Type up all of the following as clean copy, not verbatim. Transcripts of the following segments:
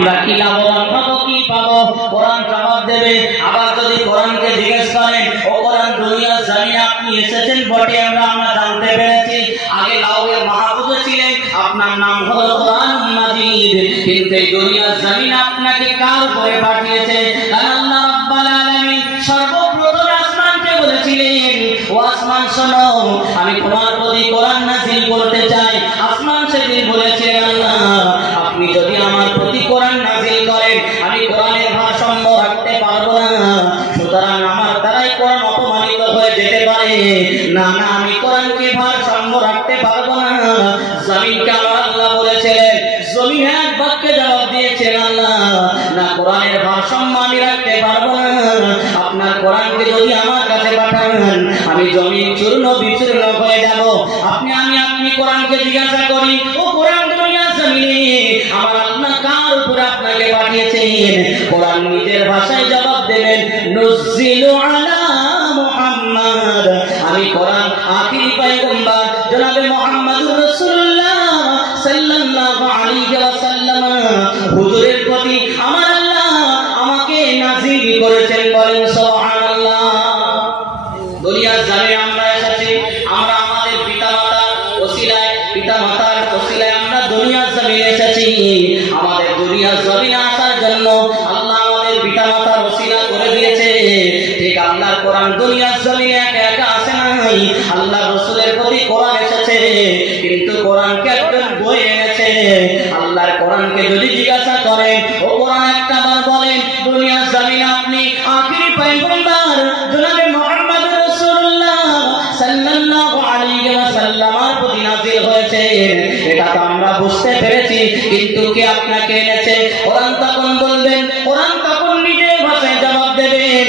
আমরা কি লাভবান হবো, কি পাবো? কোরআন জবাব দেবে। আবার যদি কোরআনকে জিজ্ঞেস করেন, ও কোরআন, দুনিয়া জমিনে আপনি এসেছেন বটে, আমরা জানতে পেরেছি, আগে লাউহে মাহফুজে ছিলেন, আপনার নাম হলো কোরআন মাজিদ, কিন্তু এই দুনিয়া জমিনে আপনাকে কার উপরে পাঠিয়েছে? আল্লাহ রাব্বুল আলামিন সর্বপ্রথম আসমানকে বলেছিলেন, ও আসমান শোনো, আমি তোমার প্রতি কোরআন নাযিল করতে চাই। আসমান সেদিন বলেছে, আল্লাহ আপনি যদি আমার প্রতি কোরআন নাযিল করেন, আমি কোরআনের ভারসাম্য রাখতে পারবো না, সুতরাং আমার দ্বারাই কোরআন অপমানিত হয়ে যেতে পারে। না না, আমি কোরআনকে ভারসাম্য রাখতে পারবো না। জমিনকে আমার আল্লাহ বলেছিলেন, জমিন এক বাক্যে জবাব দিয়েছেন, আল্লাহ না, কোরআনের ভারসাম্য আমি রাখতে পারবো না। আপনার কোরআনকে যদি আমার কাছে পাঠান, আমি জমিন চূর্ণ বিচূর্ণ হয়ে যাব। আপনি কোরআনকে জিজ্ঞাসা করি, ও কোরআন, দুনিয়া জমিনে আমার আল্লাহ কার উপরে আপনাকে পাঠিয়েছেন? কোরআন নিজের ভাষায় জবাব দেবেন, নুজ্জিলু আলা মুহাম্মাদ। আমি কোরআন আখিরি পয়গম্বর জনাবে মুহাম্মদুর রাসূলুল্লাহ সাল্লাল্লাহু আলাইহি ওয়াসাল্লাম হুজুরের প্রতি আমার আল্লাহ আমাকে নাযিল করেছেন। বলেন সুবহানাল্লাহ। দুনিয়ার জমিনে আমরা এসেছি, আমরা আমাদের পিতামাতার ওসিলায় আমরা দুনিয়ার জমিনে এসেছি। আমাদের দুনিয়ার জমিনে আসার জন্য আল্লাহ আমাদের পিতামাতার ওসিলা করে দিয়েছে। ঠিক আল্লাহর কোরআন দুনিয়ার জমিনে একা একা আসে নাই, আল্লাহ রাসূলের প্রতি কোরআন এসেছে, কিন্তু কোরআনকে একজন বই এনেছে। আল্লাহর কোরআনকে যদি জিজ্ঞাসা করেন, ও কোরআন একটা বার বলেন, দুনিয়ার জমিনে আপনি আখিরি পয়গম্বর জনাবে মুহাম্মদুর রাসূলুল্লাহ সাল্লাল্লাহু আলাইহি ওয়াসাল্লামের প্রতি নাযিল হয়েছে। এটা তো আমরা বুঝতে পেরেছি, কিন্তু কে আপনাকে এনেছে? কোরআন তখন বলবেন, কোরআন তখন নিজের ভাষায় জবাব দেবেন,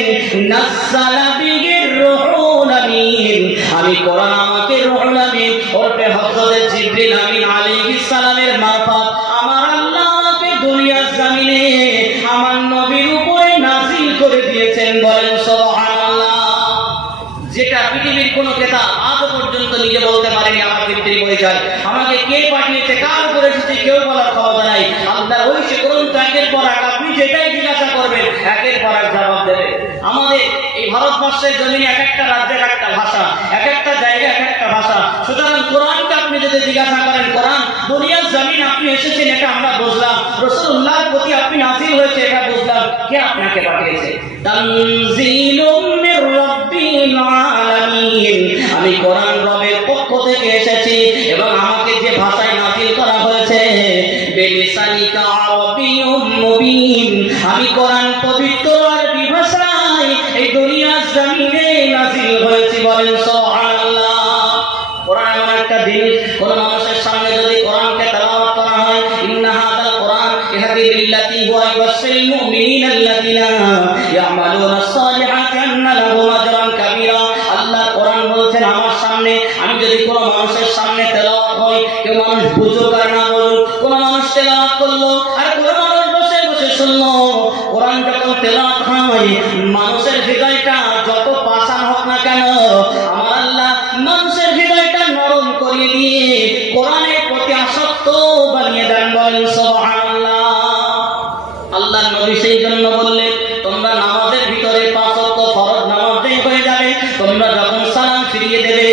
নাযালা বিহির রূহুল আমিন। আমি কোরআন আমাকে রূহুল আমিন ওরফে হযরত জিবরিল আমিন আলাইহিস সালামের মারফত আমার আল্লাহ আমাকে দুনিয়ার জমিনে আমার নবীর উপরে নাযিল করে দিয়েছেন। বলেন সুবহানাল্লাহ। যেটা পৃথিবীর কোন কিতাব আজ পর্যন্ত নিজে বলতে পারেনি আমার পৃথিবীর পরিচয়, আমাকে কে পাঠিয়েছে, কার উপরে এসেছে, কেউ বলার ক্ষমতা নাই। আল্লাহর ওই সে গ্রন্থ একের পর এক আপনি যেটাই জিজ্ঞাসা করবেন একের পর এক জবাব দেবে। আমাদের এই ভারতবর্ষের জমিনে এক একটা রাজ্যের একটা ভাষা, এক একটা জায়গায় এক একটা ভাষা। সুতরাং কোরআনকে আপনি যদি জিজ্ঞাসা করেন, কোরআন দুনিয়ার জমিন আপনি এসেছেন এটা আমরা বুঝলাম, রাসূলুল্লাহর প্রতি আপনি নাযিল হয়েছে এটা বুঝলাম, কে আপনাকে পাঠিয়েছে? তানজিলুম মির রাব্বিল আলামিন। আমি কোরআন রবের পক্ষ থেকে এসেছি এবং আমাকে যে ভাষায় নাযিল করা হয়েছে, বিলিসানিকা আরাবিয়্যুম মুবিন। আমি কোরআন পবিত্র আরবি ভাষায় এই দুনিয়ার জমিনে নাযিল হয়েছে। বলেন সুবহানাল্লাহ। কোরআন এমন একটা জিনিস, কোন মানুষের সামনে যদি কোরআনকে তেলাওয়াত করা হয়, ইন্না হাযাল কোরআন ইহদি বিল্লাতি হুয়া ইউবাশশিরুল মুমিনিনা আল্লাযিনা ইয়ামালুনাস সালিহাতি আন্না লাহুম আজরান কাবীরা। আল্লাহ কোরআন বলছেন আমার সামনে, আমি যদি কোন মানুষের সামনে তেলাওয়াত হয়, কেউ মানুষ বুঝুক আর না বুঝুক, কোন মানুষ তেলাওয়াত করলো আর কোন মানুষ বসে বসে শুনলো, কোরআন যখন তেলাওয়াত হয় মানুষের হৃদয়টা যত পাষাণ হোক না কেন, আমার আল্লাহ মানুষের হৃদয়টা নরম করে দিয়ে কোরআনের প্রতি আসক্ত বানিয়ে দেন। বলেন সুবহানাল্লাহ। আল্লাহর নবী সেই জন্য বললেন, তোমরা নামাজের ভিতরে 5 ওয়াক্ত ফরজ নামাজ হয়ে যাবে, তোমরা যখন সালাম ফিরিয়ে দেবে,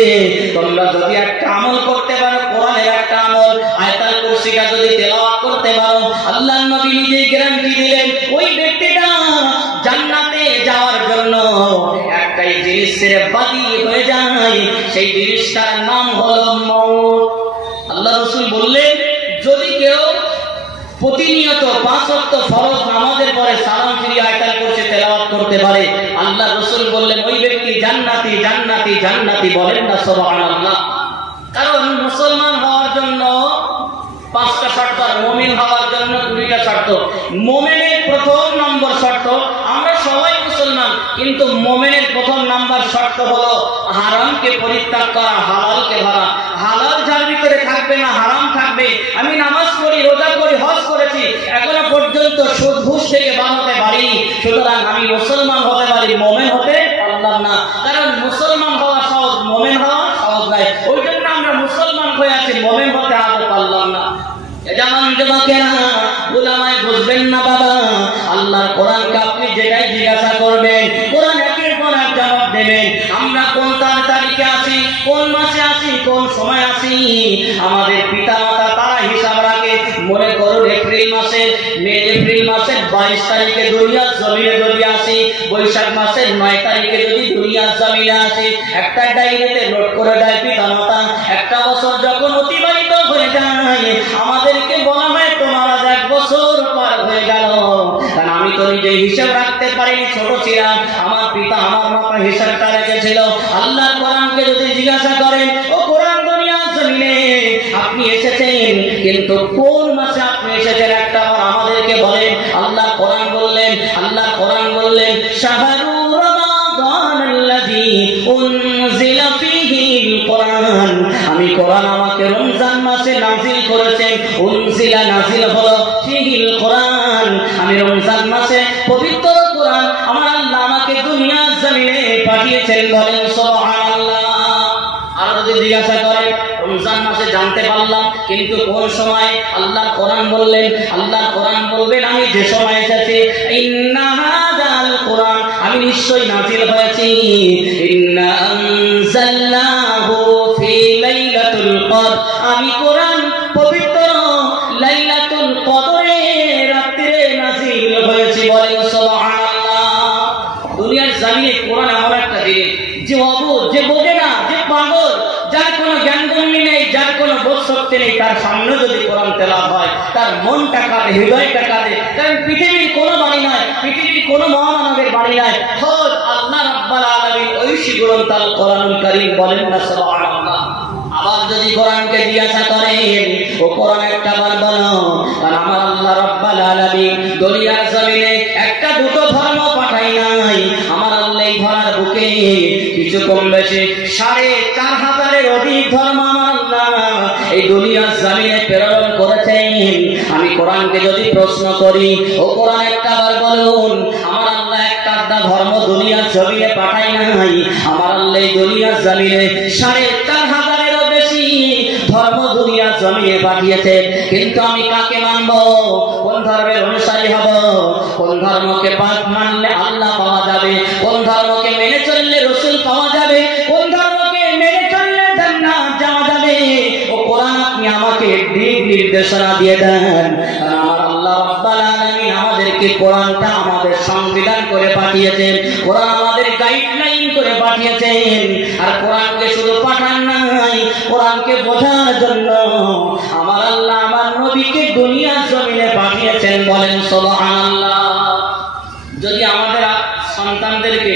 তোমরা যদি একটা আমল করতে পারো, কোরআনের একটা আমল আয়াতুল কুরসিটা যদি তেলাওয়াত করতে পারো, আল্লাহর নবী নিজেই গ্যারান্টি দিলেন ওই ব্যক্তিটা জান্নাতে যাওয়ার জন্য একটাই জিনিসের বাদী হয়ে যায়, সেই জিনিসটার নাম হলো মওত। আল্লাহ রাসূল বললেন, যদি কেউ প্রতিনিয়ত 5 ওয়াক্ত ফরজ নামাজের পরে সালাম ফিরিয়ে আয়াতুল কুরসি তেলাওয়াত করতে পারে, আল্লাহ রাসূল বললেন ওই ব্যক্তি জান্নাতি জান্নাতি জান্নাতি। বলেন না সুবহানাল্লাহ। কারণ মুসলমান হওয়ার জন্য 5টা শর্ত, আর মুমিন হওয়ার জন্য 2টা শর্ত। মুমিনের প্রথম নম্বর শর্ত, আমরা সবাই মুসলমান, কিন্তু মুমিনের প্রথম নাম্বার শর্ত হলো হারামকে পরিত্যাগ করা, হালালকে ধরা। হালাল যার ভিতরে থাকবে না, হারাম থাকবে। আমি নামাজ পড়ি, রোজা করি, হজ করেছি, এখনো পর্যন্ত সুদ ঘুষ থেকে বাঁচতে পারিনি, সুতরাং আমি মুসলমান হতে পারি, মুমিন হতে পারলাম না। কারণ মুসলমান হওয়া সহজ, মুমিন হওয়া সহজ নয়। ওই জন্য আমরা মুসলমান হয়ে আছি, মুমিন হতে আদৌ পারলাম না। যেমন যুবকেরা উলামায়ে বুঝবেন বুঝবেন না বাবা, আল্লাহর কোরআনকে আপনি যেটাই জিজ্ঞাসা করবেন কোরআন একের পর এক জবাব দেবেন। আমরা কোন তারিখে আছি, কোন মাসে আছি, কোন সময় আছি, আমাদের পিতা মাতা তারা হিসাব রাখে। মনে করুন এপ্রিল মাসের 22 তারিখে দুনিয়ার জমিনে যদি আসি, বৈশাখ মাসের 9 তারিখে যদি দুনিয়ার জমিনে আসি, একটা ডায়েরিতে নোট করে দেয় পিতা মাতা। একটা বছর যখন অতিবাহিত হয়ে যায় আমাদেরকে বলা হয় তোমার আজ 1 বছর পার হয়ে গেল। কারণ আমি তো নিজে হিসাব রাখতে পারিনি, ছোট ছিলাম, আমার পিতা আমার মাতা হিসাবটা রেখেছিল। আল্লাহর কোরআনকে যদি জিজ্ঞাসা করেন ও কোরআন দুনিয়ার জমিনে আপনি এসেছেন কিন্তু কোন মাসে আপনি এসেছেন একটা বার আমাদেরকে বলেন। আল্লাহ কোরআন বললেন শাহরু রমাদানাল্লাযী উনজিলা ফীহিল কোরআন। আমি কোরআন আমাকে রমজান মাসে নাযিল করেছেন। উনজিলা নাযিল হলো ফীহিল কোরআন, আমি রমজান মাসে পবিত্র কোরআন আমার আল্লাহ আমাকে দুনিয়ার জমিনে পাঠিয়েছেন। বলেন সুবহানাল্লাহ। আর যদি জিজ্ঞাসা করেন রমজান মাসে জানতে পারলাম কিন্তু কোন সময়, আল্লাহ কোরআন বলবেন আমি যে সময় এসেছি ইন্না হাযাল কোরআন আমি নিশ্চয়ই নাযিল হয়েছি। ইন্না আনজালনাহু ফি লাইলাতুল কদর, আমি কোরআন পবিত্র লাইলাতুল কদরের রাতে নাযিল হয়েছি। বলেন সুবহানাল্লাহ। দুনিয়ার জমিনে কোরআন এমন একটা জিনিস যে অবুঝ, যে বোঝে না, যে পাগল, যার কোনো জ্ঞানগম্যি নেই, যার কোনো বোধ শক্তি নেই, তার সামনে যদি কোরআন তেলাওয়াত হয় তার মনটা কাঁদে, হৃদয়টা কাঁদে। কারণ পৃথিবীর কোনো বাণী নয়, পৃথিবীর কোনো মহামানবের বাণী নয়, খোদ আল্লাহ রাব্বুল আলামিন ঐশী গ্রন্থ আল কোরআনুল কারীম। বলেন না সুবহানাল্লাহ। আবার যদি কোরআনকে জিজ্ঞাসা করেন ও কোরআন একটা বার বলো, কারণ আমার আল্লাহ রাব্বুল আলামিন দুনিয়ার জমিনে একটা দুটো ধর্ম পাঠাই নাই। আমার আল্লাহ এই ধরার বুকে কিছু কম বেশি 4500-এর অধিক ধর্ম আমার আল্লাহ এই দুনিয়ার জমিনে প্রেরণ করেছেন। আমি কোরআনকে যদি প্রশ্ন করি ও কোরআন একটা বার বলুন, আমার আল্লাহ একটা ধর্ম দুনিয়ার জমিনে পাঠাই নাই। আমার আল্লাহ এই দুনিয়ার জমিনে 4500-এরও বেশি ধর্ম দুনিয়ার জমিনে পাঠিয়েছে। কিন্তু আমি কাকে মানব, কোন ধর্মের অনুসারী হব, কোন ধর্মকে মানলে আল্লাহ পাওয়া যাবে, কোন ধর্মকে মেনে চললে রাসূল পাওয়া যাবে, কোন ধর্মকে মেনে চললে জান্নাত যাওয়া যাবে, ও কোরআন আপনি আমাকে দিক নির্দেশনা দিয়ে দেন। আমার আল্লাহ রাব্বুল আলামিন আমাদেরকে কোরআনটা আমাদের সংবিধান করে পাঠিয়েছেন, কোরআন আমাদের গাইডলাইন করে পাঠিয়েছেন। আর কোরআনকে শুধু পাঠান নাই, কোরআনকে বোঝার জন্য আমার আল্লাহ আমার নবীকে দুনিয়ার জমিনে পাঠিয়েছেন। বলেন সুবহানাল্লাহ। যদি আমাদের সন্তানদেরকে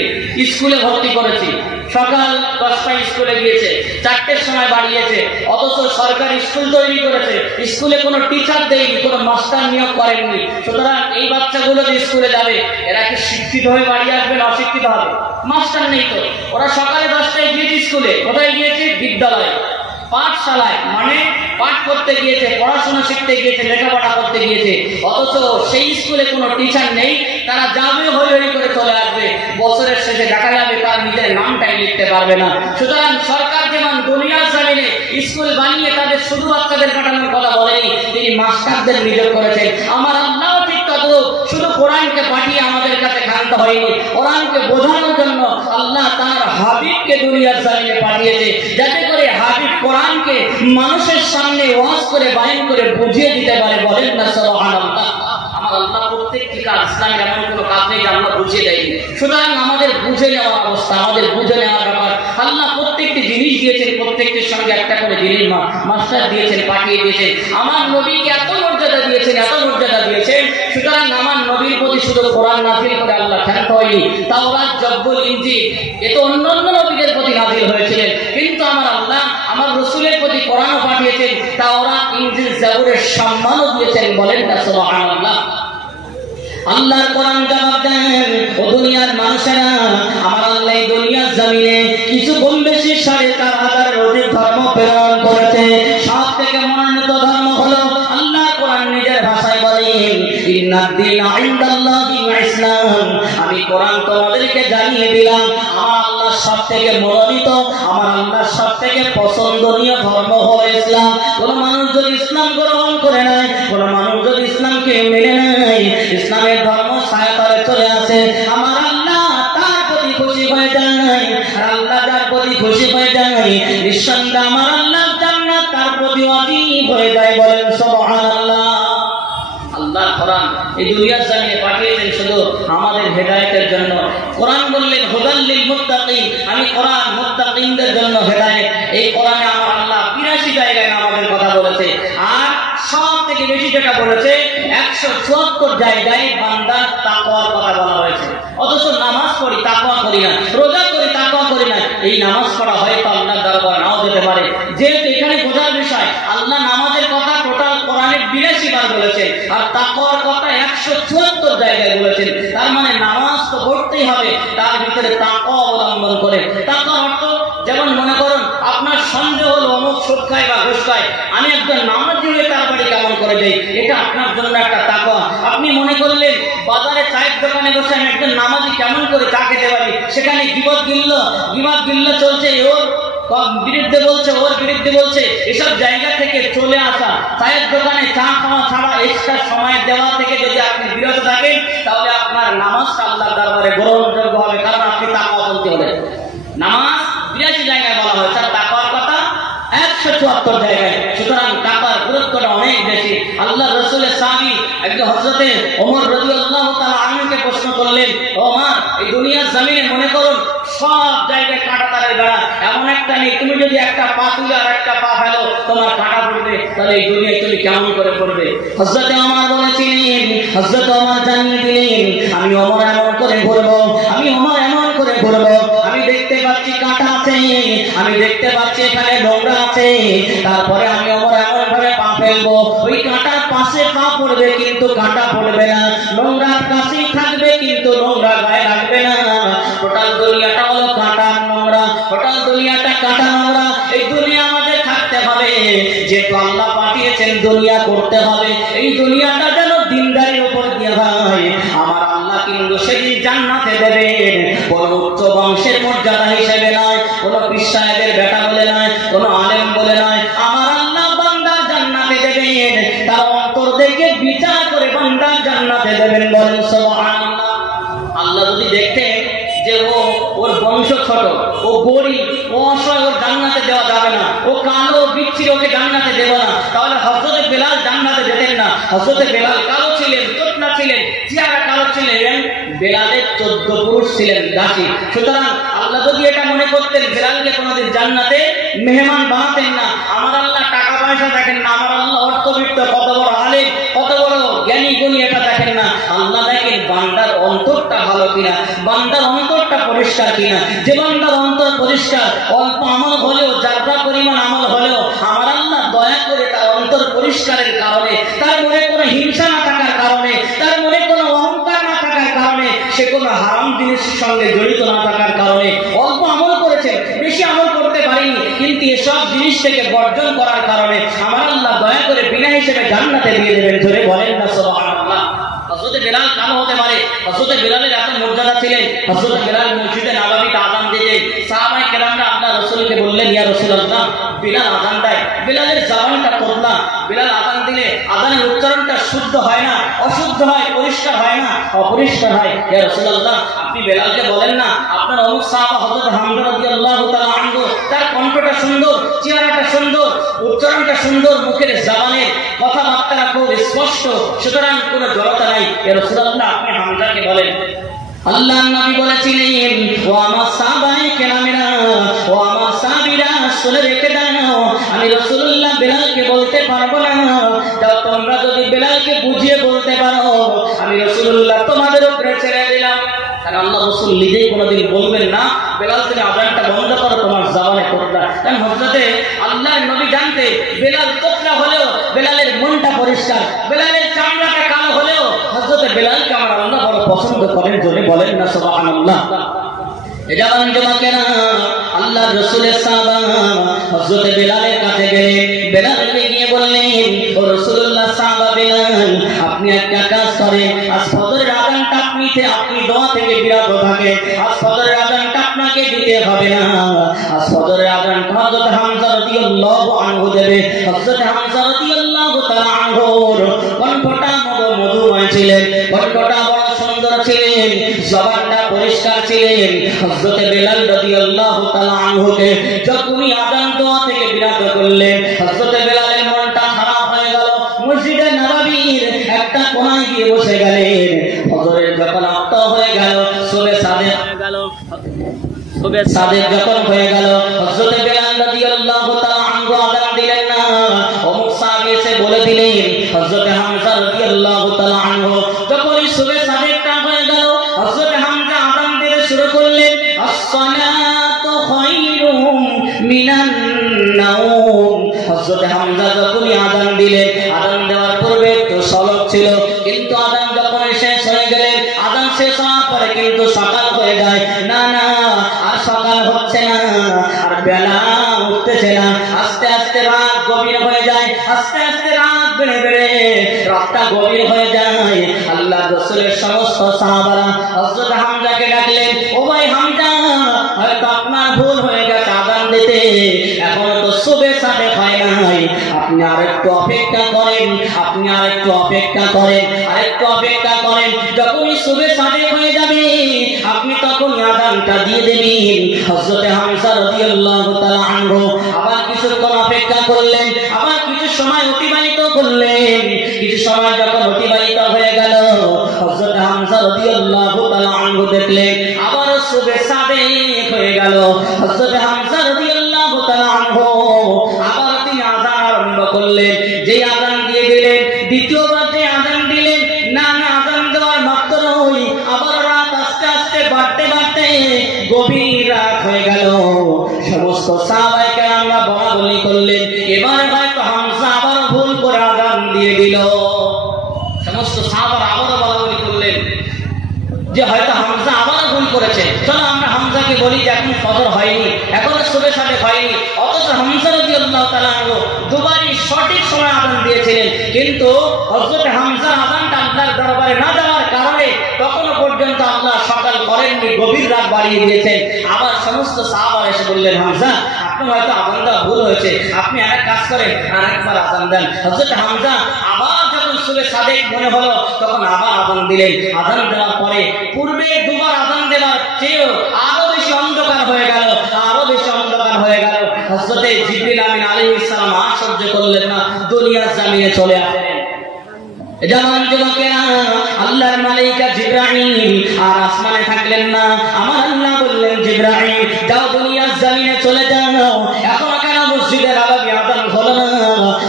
স্কুলে ভর্তি করেছি, সকাল 10টায় স্কুলে গিয়েছে, 4টের সময় বাড়িয়েছে, অথচ সরকারি স্কুল তৈরি করেছে, স্কুলে কোনো টিচার দেয়নি, কোনো মাস্টার নিয়োগ করেননি। সুতরাং এই বাচ্চাগুলো যে স্কুলে যাবে এরা কি শিক্ষিত হয়ে বাড়ি আসবে না অশিক্ষিত হবে? মাস্টার নেই তো। ওরা সকালে 10টায় গিয়েছে স্কুলে, কোথায় গিয়েছে? বিদ্যালয়ে, পাঠশালায়, মানে পাঠ করতে গিয়েছে, পড়াশোনা শিখতে গিয়েছে, লেখাপড়া করতে গিয়েছে, অথচ সেই স্কুলে কোনো টিচার নেই। তারা যাবে হই হই করে চলে আসবে, বছরের শেষে দেখা যাবে তার নিজের নামটাই লিখতে পারবে না। সুতরাং সরকার যেমন দুনিয়ার জমিনে স্কুল বানিয়ে তাদের শুধু বাচ্চাদের পাঠানোর কথা বলেনি, তিনি মাস্টারদের নিয়োগ করেছেন। আমার আল্লাহ ঠিক তদ্রূপ শুধু কোরআনকে পাঠিয়ে আমাদের কাছে ক্ষান্ত হয়নি, কোরআনকে বোঝানোর জন্য আল্লাহ তার হাবিবকে দুনিয়ার জমিনে পাঠিয়েছে, যাতে করে হাবিব কোরআনকে মানুষের সামনে ওয়াজ করে বায়ান করে বুঝিয়ে দিতে পারে। বলেন না সুবহানাল্লাহ। আমার আল্লাহ প্রত্যেকটি কাজ, ইসলামের এমন কোনো কাজ নেই যে আল্লাহ বুঝিয়ে দেয়নি। সুতরাং আমাদের বুঝে নেওয়ার অবস্থা, আমাদের বুঝে নেওয়ার ব্যাপার। আল্লাহ প্রত্যেকটি জিনিস দিয়েছেন, প্রত্যেকটির সঙ্গে একটা করে জিনিস মাস্টার দিয়েছেন, পাঠিয়ে দিয়েছেন। আমার নবীকে এত মর্যাদা দিয়েছেন, এত মর্যাদা দিয়েছেন। সুতরাং আমার নবীর প্রতি শুধু কোরআন নাযিল করে আল্লাহ ক্ষান্ত হয়নি। তাওরাত, জব্বুর, ইনজিল এ তো অন্যান্য নবীদের প্রতি নাযিল হয়েছিলেন, কিন্তু আমার আল্লাহ আমার রাসূলের প্রতি কোরআনও পাঠিয়েছেন, তাওরাত, ইনজিল, জাবুরের সম্মানও দিয়েছেন। বলেন না সুবহানাল্লাহ। আল্লাহর কোরআন জবাব দেন, ও দুনিয়ার মানুষেরা, আমার আল্লাহ এই দুনিয়ার জমিনে কিছু কম বেশি 4500-এর অধিক ধর্ম প্রেরণ করেছে। সব থেকে মনোনীত ধর্ম হলো, আল্লাহ কোরআন নিজের ভাষায় বলেন, ইন্নাদ-দীনা ইনদাল্লাহিল ইসলাম। আমি কোরআন তোমাদেরকে জানিয়ে দিলাম, আমার আল্লাহ আল্লাহর সবথেকে মনোনীত, আমার আল্লাহর সবথেকে পছন্দনীয় ধর্ম হলো ইসলাম। কোন মানুষ যদি ইসলাম গ্রহণ করে নাই, কোন মানুষ যদি ইসলামকে মেনে নেয়, ইসলামের ধর্ম ছায়াতলে চলে আসে, আমার আল্লাহ তার প্রতি খুশি হয়ে যায়। আর আল্লাহ যার প্রতি খুশি হয়ে যায়, নিঃসন্দেহে আমার আল্লাহ জান্নাত তার প্রতি ওয়াজিব হয়ে যায়। বলেন সুবহানাল্লাহ। আল্লাহ কোরআন এই দুনিয়ার জমিনে পাঠিয়েছেন শুধু আমাদের হেদায়েতের জন্য। কোরআন বললেন হুদাল লিল মুত্তাকিন, আমি কোরআন মুত্তাকিনদের জন্য হেদায়েত। এই কোরআনে আমার আল্লাহ ৮২ জায়গায় নামাজের কথা বলেছে, আর সব থেকে বেশি যেটা বলেছে ১৭৪ জায়গায় বান্দার তাকওয়ার কথা বলা হয়েছে। অথচ নামাজ পড়ি তাকওয়া করি না, রোজা করি তাকওয়া করি না। এই নামাজ পড়া হয়তো আল্লাহর দরবারে নাও যেতে পারে। যেহেতু এখানে বোঝার বিষয়, আল্লাহ নামাজের কথা টোটাল কোরআনে ৮২ বার বলেছেন, আর তাকওয়ার কথা ১৭৪ জায়গায় বলেছেন। তার মানে নামাজ তো পড়তেই হবে, তার ভিতরে তাকওয়া অবলম্বন করে। তাকওয়ার অর্থ যেমন মনে করুন আপনার সন্দেহ হলো অমুক সুদ খায় বা ঘুষ খায়, আমি একজন নামাজি হয়ে তার বাড়ি কেমন করে যাই, এটা আপনার জন্য একটা তাকওয়া। আপনি মনে করলেন বাজারে চায়ের দোকানে বসে আমি একজন নামাজি কেমন করে চা খেতে পারি, সেখানে গীবত গিল্ল চলছে, ওর বিরুদ্ধে বলছে, ওর বিরুদ্ধে বলছে, এসব জায়গা থেকে চলে আসা, চায়ের দোকানে চা খাওয়া ছাড়া এক্সট্রা সময় দেওয়া থেকে যদি আপনি বিরত থাকেন, তাহলে আপনার নামাজটা আল্লাহর দরবারে গ্রহণযোগ্য হবে, কারণ আপনি তাকওয়া বলতে হবে। নামাজ ৮২ জায়গায় বলা হয়েছে, আর তাকওয়ার কথা ১৭৪ জায়গায়। সুতরাং তাকওয়ার গুরুত্বটা অনেক বেশি। আল্লাহ রাসূলের সাহাবী একজন হযরতে ওমর রাদিয়াল্লাহু তাআলা আনহুকে প্রশ্ন করলেন, ও ওমর, এই দুনিয়ার জমিনে মনে করুন সব জায়গায় কাঁটা তারের বেড়া, এমন একটা নেই তুমি যদি একটা পা তুলে আর একটা পা ফেলো তোমার কাঁটা পড়বে, তাহলে এই দুনিয়ায় তুমি কেমন করে পড়বে? হযরতে ওমর বলেছিলেন, হযরতে ওমর জানিয়ে দিলেন, আমি ওমর এমন করে ঘুরবো, আমি ওমর এমন করে ঘুরবো, আমি দেখতে পাচ্ছি কাঁটা আছে, আমি দেখতে পাচ্ছি এখানে নোংরা আছে, তারপরে আমি ওমর এমন ভাবে পা ফেলবো, ওই কাঁটার পাশে পা পড়বে কিন্তু কাঁটা পড়বে না, নোংরার কাছেই থাকবে কিন্তু নোংরা গায়ে লাগবে না। টোটাল দুনিয়াটা হলো কাঁটা নোংরা, টোটাল দুনিয়াটা কাঁটা নোংরা। এই দুনিয়া আমাদের থাকতে হবে, যেহেতু আল্লাহ পাঠিয়েছেন দুনিয়া করতে হবে। এই দুনিয়াটা যেন দিনদারির উপর দিয়ে হয়। আমার আল্লাহ কিন্তু সেদিন জান্নাতে দেবেন, কোন উচ্চ বংশের মর্যাদা হিসেবে নয়, কোন পীর সাহেবের বেটা বলে নয়, কোন আলেম বলে নয়। আমার আল্লাহ বান্দার জান্নাতে দেবেন, তার অন্তর দেখে বিচার করে বান্দার জান্নাতে দেবেন। বলেন সুবহানাল্লাহ। আল্লাহ যদি দেখতেন যে ওর বংশ ছোট, ও গরিব, ও অসহায়, ওর জান্নাতে দেওয়া যাবে না, ও কালো বিচ্ছিরি, ওকে জান্নাতে দেব না, তাহলে হযরতে বেলাল জান্নাতে যেতেন না। হযরতে বেলাল কালো ছিলেন, চোটনা ছিলেন, চেহারা কালো ছিলেন, বেলালের 14 পুরুষ ছিলেন দাসী। সুতরাং আল্লাহ যদি এটা মনে করতেন বেলালকে কোনোদিন জান্নাতে মেহমান বানাতেন না। আমার আল্লাহ টাকা পয়সা দেখেন না, আমার আল্লাহ অর্থবিত্ত, কত বড় আলেম, কত বড় জ্ঞানী গুণী, এটা দেখেন না। আল্লাহ দেখেন বান্দার অন্তরটা ভালো কিনা, বান্দার অন্তরটা পরিষ্কার কিনা। যে বান্দার অন্তর পরিষ্কার, অল্প আমল হলেও, যাত্রা পরিমাণ আমল হলেও, আমার আল্লাহ দয়া করে তার অন্তর পরিষ্কারের কারণে, তার মনে কোনো হিংসা না থাকার কারণে, তার মনে কোনো অহংকার না থাকার কারণে, সে কোনো হারাম জিনিসের সঙ্গে জড়িত না থাকার কারণে, অল্প আমল করেছে, বেশি আমল করতে পারেনি, কিন্তু এসব জিনিস থেকে বর্জন করার কারণে আমার আল্লাহ দয়া করে বিনা হিসেবে জান্নাতে দিয়ে দেবেন। ধরে বলেন না সুবহানাল্লাহ। হযরতে বেলাল কালো হতে পারে, হযরতে বেলালের এত মর্যাদা ছিলেন। হযরতে বেলাল মসজিদে নববীতে আযান দিতেন। সাহাবায়ে কেরামরা আল্লাহ রাসূলকে বললেন, ইয়া রাসূলুল্লাহ, বেলাল আযান দেয়, বেলালের জবানটা তোতলা, বেলাল আযান দিলে আযানের উচ্চারণটা শুদ্ধ হয় না, অশুদ্ধ হয়, পরিষ্কার হয় না, অপরিষ্কার হয়। ইয়া রাসূলুল্লাহ, আপনি বেলালকে বলেন না আপনার অমুক সাহাবা হযরত হামজা রাদিয়াল্লাহু তাআলা আনহু, তার কণ্ঠটা সুন্দর, চেহারাটা সুন্দর, উচ্চারণটা সুন্দর, মুখের জবানের কথাবার্তা খুব স্পষ্ট, সুতরাং কোনো জড়তা নাই। ইয়া রাসূলুল্লাহ, আপনি হামজাকে বলেন। আল্লাহর নবী বলেছিলেন, ও আমার সাহাবায়ে কেরামেরা, ও আমার সাহাবীরা, শুনে রেখে দাও, আমি রাসূলুল্লাহ বেলালকে বলতে পারবো না, তাও তোমরা যদি বেলালকে বুঝিয়ে বলতে পারো, আমি রাসূলুল্লাহ তোমাদের উপরে ছেড়ে দিলাম। কারণ আল্লাহ রাসূল নিজেই কোনোদিন বলবেন না বেলাল তুমি আযানটা বন্ধ করো, তোমার জবানে পর্দা। কারণ হযরতে আল্লাহর নবী জানতে বেলাল তোতলা হলেও বেলালের মনটা পরিষ্কার, বেলালের চামড়াটা কালো হলেও হযরতে বেলালকে আমার আল্লাহ বড় পছন্দ করেন। জোরে বলেন না সুবহানাল্লাহ। এটা বান্দা আল্লাহর রাসূলের সাহাবা হযরতে বেলালের কাছে গেলেন, বেলালকে গিয়ে বললেন, ও রাসূলুল্লাহ, সাহাবা বেলাল, আপনি একটা কাজ করেন, আজ ফজরের আযানটা আপনি দোয়া থেকে বিরত থাকেন, আজ ফজরের আযানটা আপনাকে দিতে হবে না। আর ফজরের আযান হযরত হামজা রাদিয়াল্লাহু আনহু দেবে। হযরত হামজা রাদিয়াল্লাহু তাআলা আনহুর কণ্ঠটা মধুময় ছিলেন, কণ্ঠটা বড় সুন্দর ছিলেন, জবানটা পরিষ্কার ছিলেন। হযরত বেলাল রাদিয়াল্লাহু তাআলা আনহুকে যখনই আযান দেওয়া থেকে বিরত করলেন, হযরত বেলালের মনটা খারাপ হয়ে গেল। মসজিদে নববীর একটা কোণায় গিয়ে বসে গেলেন। ফজরের যখন ওয়াক্ত হয়ে গেল, সুবহে সাদেক হয়ে গেল, সুবহে সাদেক যখন হয়ে গেল, হযরত বেলাল রাদিয়াল্লাহু তাআলা আনহু আযান দিলেন না। অমুক সাহাবী এসে বলে দিলেন, হযরত হামজা রাদিয়াল্লাহু তাআলা আনহু যখনই সুবহে সাদেকটা হয়ে গেল, হযরত হামজা আযান দিতে শুরু করলেন, আসসালাতু খায়রুম মিনান নাওম। হযরত হামজা যখনই আযান দিলেন, আযান দেওয়ার পূর্বে তো সলক ছিল, কিন্তু আযান যখন শেষ হয়ে গেলেন, আযান শেষ হওয়ার পরে কিন্তু সকাল হয়ে যায়। না না, আর সকাল হচ্ছে না, আর বেলা উঠতেছে না। আস্তে আস্তে রাত গভীর হয়ে যায়, আস্তে আস্তে রাত বেড়ে বেড়ে রাতটা গভীর হয়ে যায়। আল্লাহ রাসূলের সমস্ত সাহাবারা হযরত হামজাকে ডাকলেন, ও ভাই হামজা, হয়তো আপনার ভুল হয়ে গেছে আযান দিতে, এখনো তো সুবহে সাদেক হয় নাই, আপনি আরেকটু অপেক্ষা করেন, আপনি আরেকটু অপেক্ষা করেন, আরেকটু অপেক্ষা করেন। যখনই সুবহে সাদেক হয়ে যাবে, আপনি তখন আযানটা দিয়ে দেবেন। হযরত হামজা রাদিয়াল্লাহু তাআলা আনহু আবার কিছুক্ষণ অপেক্ষা করলেন, আবার কিছু সময় অতিবাহিত করলেন। কিছু সময় যখন অতিবাহিত হয়ে গেল, হযরত হামজা রাদিয়াল্লাহু তাআলা আনহু দেখলেন আবার সুবহে সাদেক হয়ে গেল। হযরত হামজা রাদিয়াল্লাহু তাআলা আনহু আবার তিনি আযান আরম্ভ করলেন। যে আযান দিয়ে দিলেন, দ্বিতীয়বার যে আযান দিলেন, না না, আযান দেওয়ার মাত্রই আবার রাত আস্তে আস্তে বাড়তে বাড়তে গভীর রাত হয়ে গেল। সমস্ত সাহাবায়ে কেরামরা বলাবলি করলেন, এবারে হয়তো হামজা আবার ভুল করে আযান দিয়ে দিল। সমস্ত সাহাবারা আবারও বলাবলি করলেন যে হয়তো হামজা আবারও ভুল করেছে, চলো আমরা হামজাকে বলি যে এখন ফজর হয়নি, এখনো সুবহে সাদেক হয়নি। অথচ হামজা রাদিয়াল্লাহু তাআলা আনহু দুবারই সঠিক সময় আযান দিয়েছিলেন, কিন্তু হযরত হামজার আযানটা আল্লাহর দরবারে না দেওয়ার কারণে তখনও পর্যন্ত আল্লাহ সকাল করেননি, গভীর রাত বাড়িয়ে দিয়েছেন। আবার সমস্ত সাহাবারা এসে বললেন, হামজা আপনার হয়তো আযান দেওয়া ভুল হয়েছে, আপনি আরেক কাজ করেন, আরেকবার আযান দেন। হযরত হামজা আবার যখন সুবহে সাদেক মনে হলো, তখন আবার আযান দিলেন। আযান দেওয়ার পরে পূর্বে দুবার আযান দেওয়ার চেয়েও আরো বেশি অন্ধকার হয়ে গেল, আরো বেশি অন্ধকার হয়ে গেল। হযরত জিবরিল আমিন আলাইহিস সালাম আর সহ্য করলেন না, দুনিয়ার জমিনে চলে আসলেন। জওয়ান যুবকেরা, আল্লাহর মালাইকা জিবরাইল আর আসমানে থাকলেন না। আমার আল্লাহ বললেন, জিবরাইল যাও দুনিয়ার জমিনে চলে যাও, এখন কেন মসজিদে নববী আযান হলো না?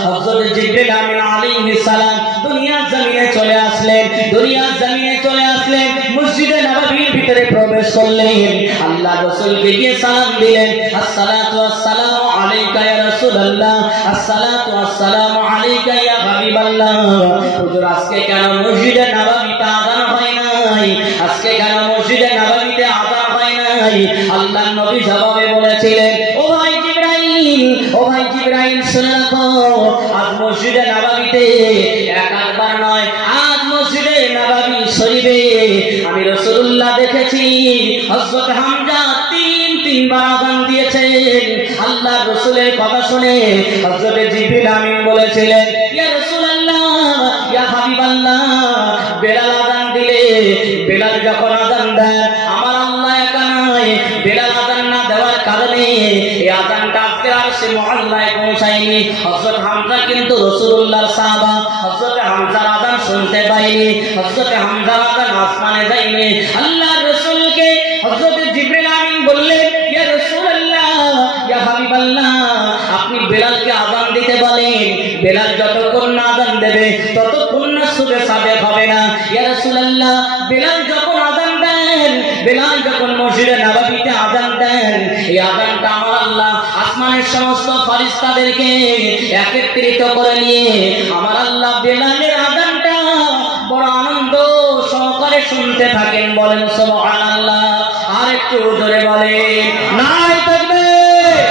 হযরত জিবরিল আমিন আলাইহিস সালাম দুনিয়ার জমিনে চলে আসলেন, দুনিয়ার জমিনে চলে আসলেন, মসজিদে নববীর ভিতরে প্রবেশ করলেন। আল্লাহ রাসূলকে গিয়ে সালাম দিলেন, আসসালাতু ওয়াসসালামু আলাইকা ইয়া রাসূলুল্লাহ, আসসালাতু ওয়াসসালামু আলাইকা ইয়া হাবিবাল্লাহ। হুজুর আজকে কেন মসজিদে নববীতে আযান হয় নাই? আজকে কেন মসজিদে নববীতে আযান হয় নাই? আল্লাহর নবী জবাবে বলেছিলেন, ও ভাই জিবরাইল, ও ভাই জিবরাইল, শুনে রাখো, আজ মসজিদে নববীতে একবার নয়, আজ মসজিদে নববী শরীফে আমি রাসূলুল্লাহ দেখেছি হযরত হামজা তিনবার আযান দিয়েছেন। আল্লাহর রাসূলের কথা শুনে হযরত জিবরিল আমিন বলেছিলেন, ইয়া রাসূলুল্লাহ, ইয়া হাবিবাল্লাহ, বেলাল আযান দিলে, বেলাল যখন আযান দেয়, আমার আল্লাহ একা নয়, বেলাল আযান না দেওয়ার কারণে এই আযানটা আজকে আরশে মুআল্লায় পৌঁছায়নি। হযরত হামজা কিন্তু রাসূলুল্লাহর সাহাবা, হযরত হামজার আযান শুনতে পায়নি, হযরত হামজার আযান আসমানে যায়নি। আল্লাহর রাসূলকে হযরত জিবরিল আমিন বললেন, ইয়া রাসূলুল্লাহ, ইয়া হাবিবাল্লাহ, আপনি বেলালকে আযান দিতে বলেন, বেলাল যতক্ষণ না আযান দেবে ততক্ষণ না সুবহে সাদেক হবে না। ইয়া রাসূলুল্লাহ, বেলাল যখন আযান দেন, বেলাল যখন মসজিদে নববীতে আযান দেন, এই আযানটা আমার আল্লাহ আসমানের সমস্ত ফেরেশতাদেরকে একত্রিত করে নিয়ে আমার আল্লাহ বেলালের আযানটা বড় আনন্দ সহকারে শুনতে থাকেন। বলেন সুবহানাল্লাহ। আর একটু জোরে বলেন নাই তাকবীর।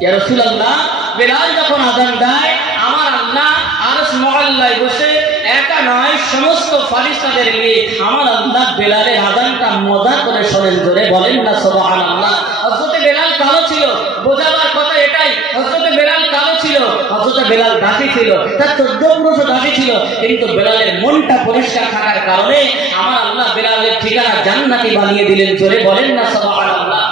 ইয়া রাসূলুল্লাহ, বেলাল যখন আযান দেয়, আমার আল্লাহ আরশ মুআল্লায় বসে একা নয়, সমস্ত ফারিস্তাদের নিয়ে আমার আল্লাহ বেলালের আযানটা মজা করে শোনেন, জোরে বলেন না সুবহানাল্লাহ। হযরতে বেলাল কালো ছিল, বোঝাবার কথা এটাই, হযরতে বেলাল কালো ছিল, হযরতে বেলাল দাসী ছিল, তার 14 পুরুষ দাসী ছিল, কিন্তু বেলালের মনটা পরিষ্কার থাকার কারণে আমার আল্লাহ বেলালের ঠিকানা জান্নাতি বানিয়ে দিলেন, জোরে বলেন না সুবহানাল্লাহ।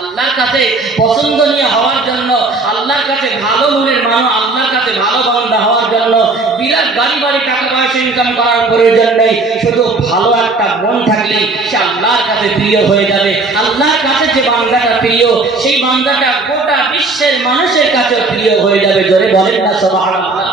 আল্লাহর কাছে পছন্দনীয় হওয়ার জন্য, আল্লাহর কাছে ভালো মনের মানুষ, আল্লাহর কাছে ভালো বান্দা হওয়ার জন্য বিরাট গাড়ি বাড়ি টাকা পয়সা ইনকাম করার প্রয়োজন নেই, শুধু ভালো একটা মন থাকলেই সে আল্লাহর কাছে প্রিয় হয়ে যাবে। আল্লাহর কাছে যে বান্দাটা প্রিয়, সেই বান্দাটা গোটা বিশ্বের মানুষের কাছে প্রিয় হয়ে যাবে, জোরে বলেন না সুবহানাল্লাহ।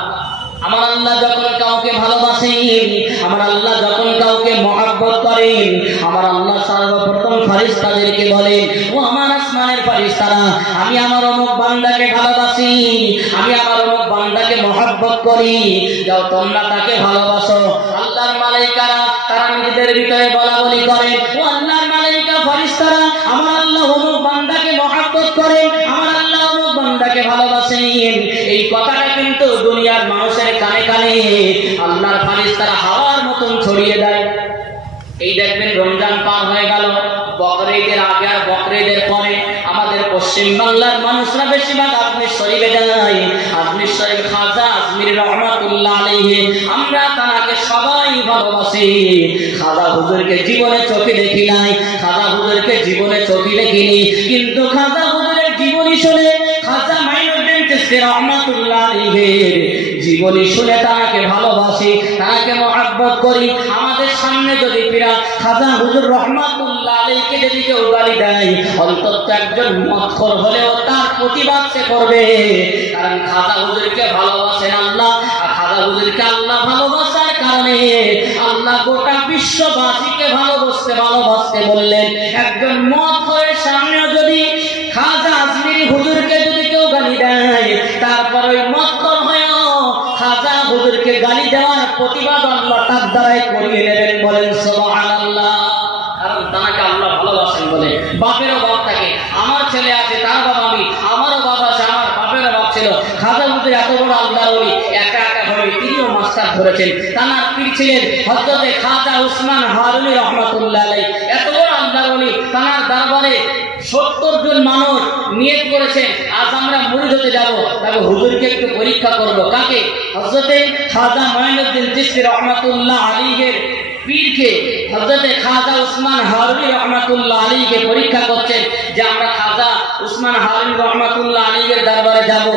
আমার আল্লাহ যখন কাউকে ভালোবাসেন, আমার আল্লাহ যখন কাউকে মহব্বত করেন, আমার আল্লাহ সর্বপ্রথম ফেরেশতাদেরকে বলেন, ও আমার আসমানের ফেরেশতারা, আমি আমার অমুক বান্দাকে ভালোবাসি, আমি আমার অমুক বান্দাকে মহব্বত করি, যাও তোমরা তাকে ভালোবাসো। আল্লাহর মালাইকারা তারা নিজেদের ভিতরে বলাবলি করে, ও আল্লাহর মালাইকা ফেরেশতারা, আমার আল্লাহ অমুক বান্দাকে মহব্বত করেন, আমার আল্লাহ অমুক বান্দাকে ভালোবাসেন। এই কথাটা কিন্তু দুনিয়ার মানুষের কানে কানে আল্লাহর ফেরেশতারা হাওয়ার মতন ছড়িয়ে দেয়। এই দেখবেন রমজান পার হয়ে গেল, বকরীদের আগে আর বকরীদের পরে আমাদের পশ্চিম বাংলার মানুষরা বেশিরভাগ আজমির শরীফে যায়। আজমির শরীফ খাজা আজমির রহমাতুল্লাহ আলাইহি, আমরা তাকে সবাই ভালোবাসি। খাজা হুজুরকে জীবনে চোখে দেখি নাই, খাজা হুজুরকে জীবনে চোখে দেখিনি, কিন্তু খাজা হুজুরের জীবনী শুনে, খাজা মাইনুদ্দিন চিশতি রহমাতুল্লাহ আলাইহির জীবনী শুনে তাকে ভালোবাসি, তাকে মহব্বত করি। আমাদের সামনে যদি পীরা খাজা হুজুর রহমাতুল্লাহ আলাইহিকে যদি কেউ গালি দেয়, অন্তত একজন মদখোর হলেও তার প্রতিবাদ সে করবে, কারণ খাজা হুজুরকে ভালোবাসেন আল্লাহ, আর খাজা হুজুরকে আল্লাহ ভালোবাসার কারণে আল্লাহ গোটা বিশ্ববাসীকে ভালোবাসতে বললেন। একজন মদখোরের সামনেও যদি খাজা আজমিরি হুজুরকে যদি কেউ গালি দেয়, তারপর ওই মদখোর হয়েও খাজা হুজুরকে গালি দেওয়ার প্রতিবাদ আল্লাহ তার দ্বারাই করিয়ে নেবেন, বলেন সুবহানাল্লাহ। কারণ তাকে আল্লাহ ভালোবাসেন বলে। বাপেরও বাপ থাকে, আমার ছেলে আছে তার বাবা আমি, আমারও বাবা আছে, আমার বাপেরও বাপ ছিল। খাজা হুজুর এত বড় আল্লাহর ওলি, একা একা হয়ে তিনিও মাস্টার ধরেছেন। তার পীর ছিলেন হযরতে খাজা উসমান হারুনি রহমাতুল্লাহ আলাইহি, এত বড় আল্লাহর ওলি, তার দরবারে 70 জন মানুষ নিয়ত করেছেন আজ আমরা মুরিদ হতে যাব, তবে হুজুরকে একটু পরীক্ষা করব। কাকে? হযরতে খাজা মাইনুদ্দিন চিশতি রহমাতুল্লাহ আলাইহির পীরকে, হযরতে খাজা উসমান হারুনি রহমাতুল্লাহ আলাইহিকে পরীক্ষা করছেন যে আমরা খাজা উসমান হারুনি রহমাতুল্লাহ আলাইহির দরবারে যাব।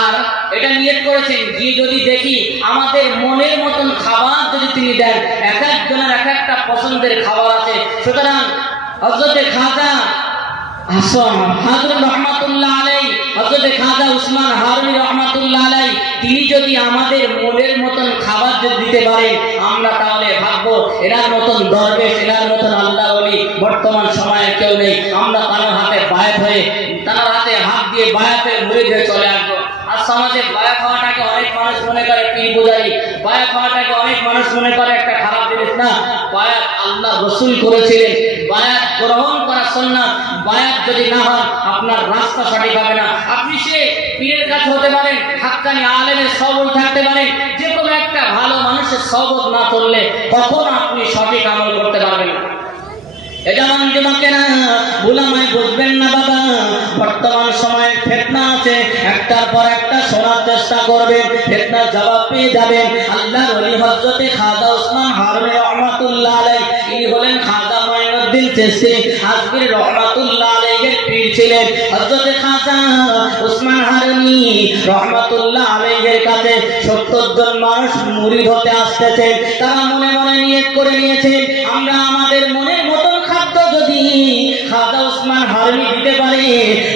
আর এটা নিয়ত করেছেন গিয়ে যদি দেখি আমাদের মনের মতন খাবার যদি তিনি দেন, এক একজনের এক একটা পছন্দের খাবার আছে, সুতরাং হযরতে খাজা হাজরত রহমাতুল্লাহ আলাইহি, হযরতে খাজা উসমান হারুনি রহমাতুল্লাহ আলাইহি তিনি যদি আমাদের মনের মতন খাবার যদি দিতে পারেন, আমরা তাহলে ভাববো এনার মতন দরবেশ, এনার মতন আল্লাহ ওলি বর্তমান সময়ে কেউ নেই। আমরা তার হাতে বায়াত হয়ে, তার হাতে হাত দিয়ে বায়াতে মুরিদ হয়ে চলে আসবো। আর সমাজে বায়াত হওয়াটাকে অনেক মানুষ মনে করে পীর পূজারি, বায়াত হওয়াটাকে অনেক মানুষ মনে করে একটা খারাপ জিনিস। না, বায়াত আল্লাহ রাসূল করেছিলেন, বায়াত গ্রহণ করা সুন্নাত। বায়াত যদি না হয় আপনার রাস্তা সঠিক হবে না। আপনি সে পীরের কাছে হতে পারেন, হাক্কানি আলেমের সবল থাকতে পারেন, যে কোনো একটা ভালো মানুষের সবল না করলে কখনো আপনি সঠিক আমল করতে পারবেন না। এজন্য যুবকেরা উলামায়ে বুঝবেন না বাবা, বর্তমান সময়ে ফিতনা আছে, একটার পর একটা শোনার চেষ্টা করবেন, ফিতনার জবাব পেয়ে যাবেন। আল্লাহর ওলি হযরতে খাজা উসমান হারুনি রহমাতুল্লাহ আলাইহি, ইনি হলেন খাজা মাইনুদ্দিন চিশতি আজমিরি রহমাতুল্লাহ আলাইহির পীর ছিলেন। হযরতে খাজা উসমান হারুনি রহমাতুল্লাহ আলাইহির কাছে 70 জন মানুষ মুরিদ হতে আসতেছেন। তারা মনে মনে নিয়ত করে নিয়েছেন, আমরা আমাদের মনের মতন খাদ্য যদি খাজা উসমান হারুনি দিতে পারে,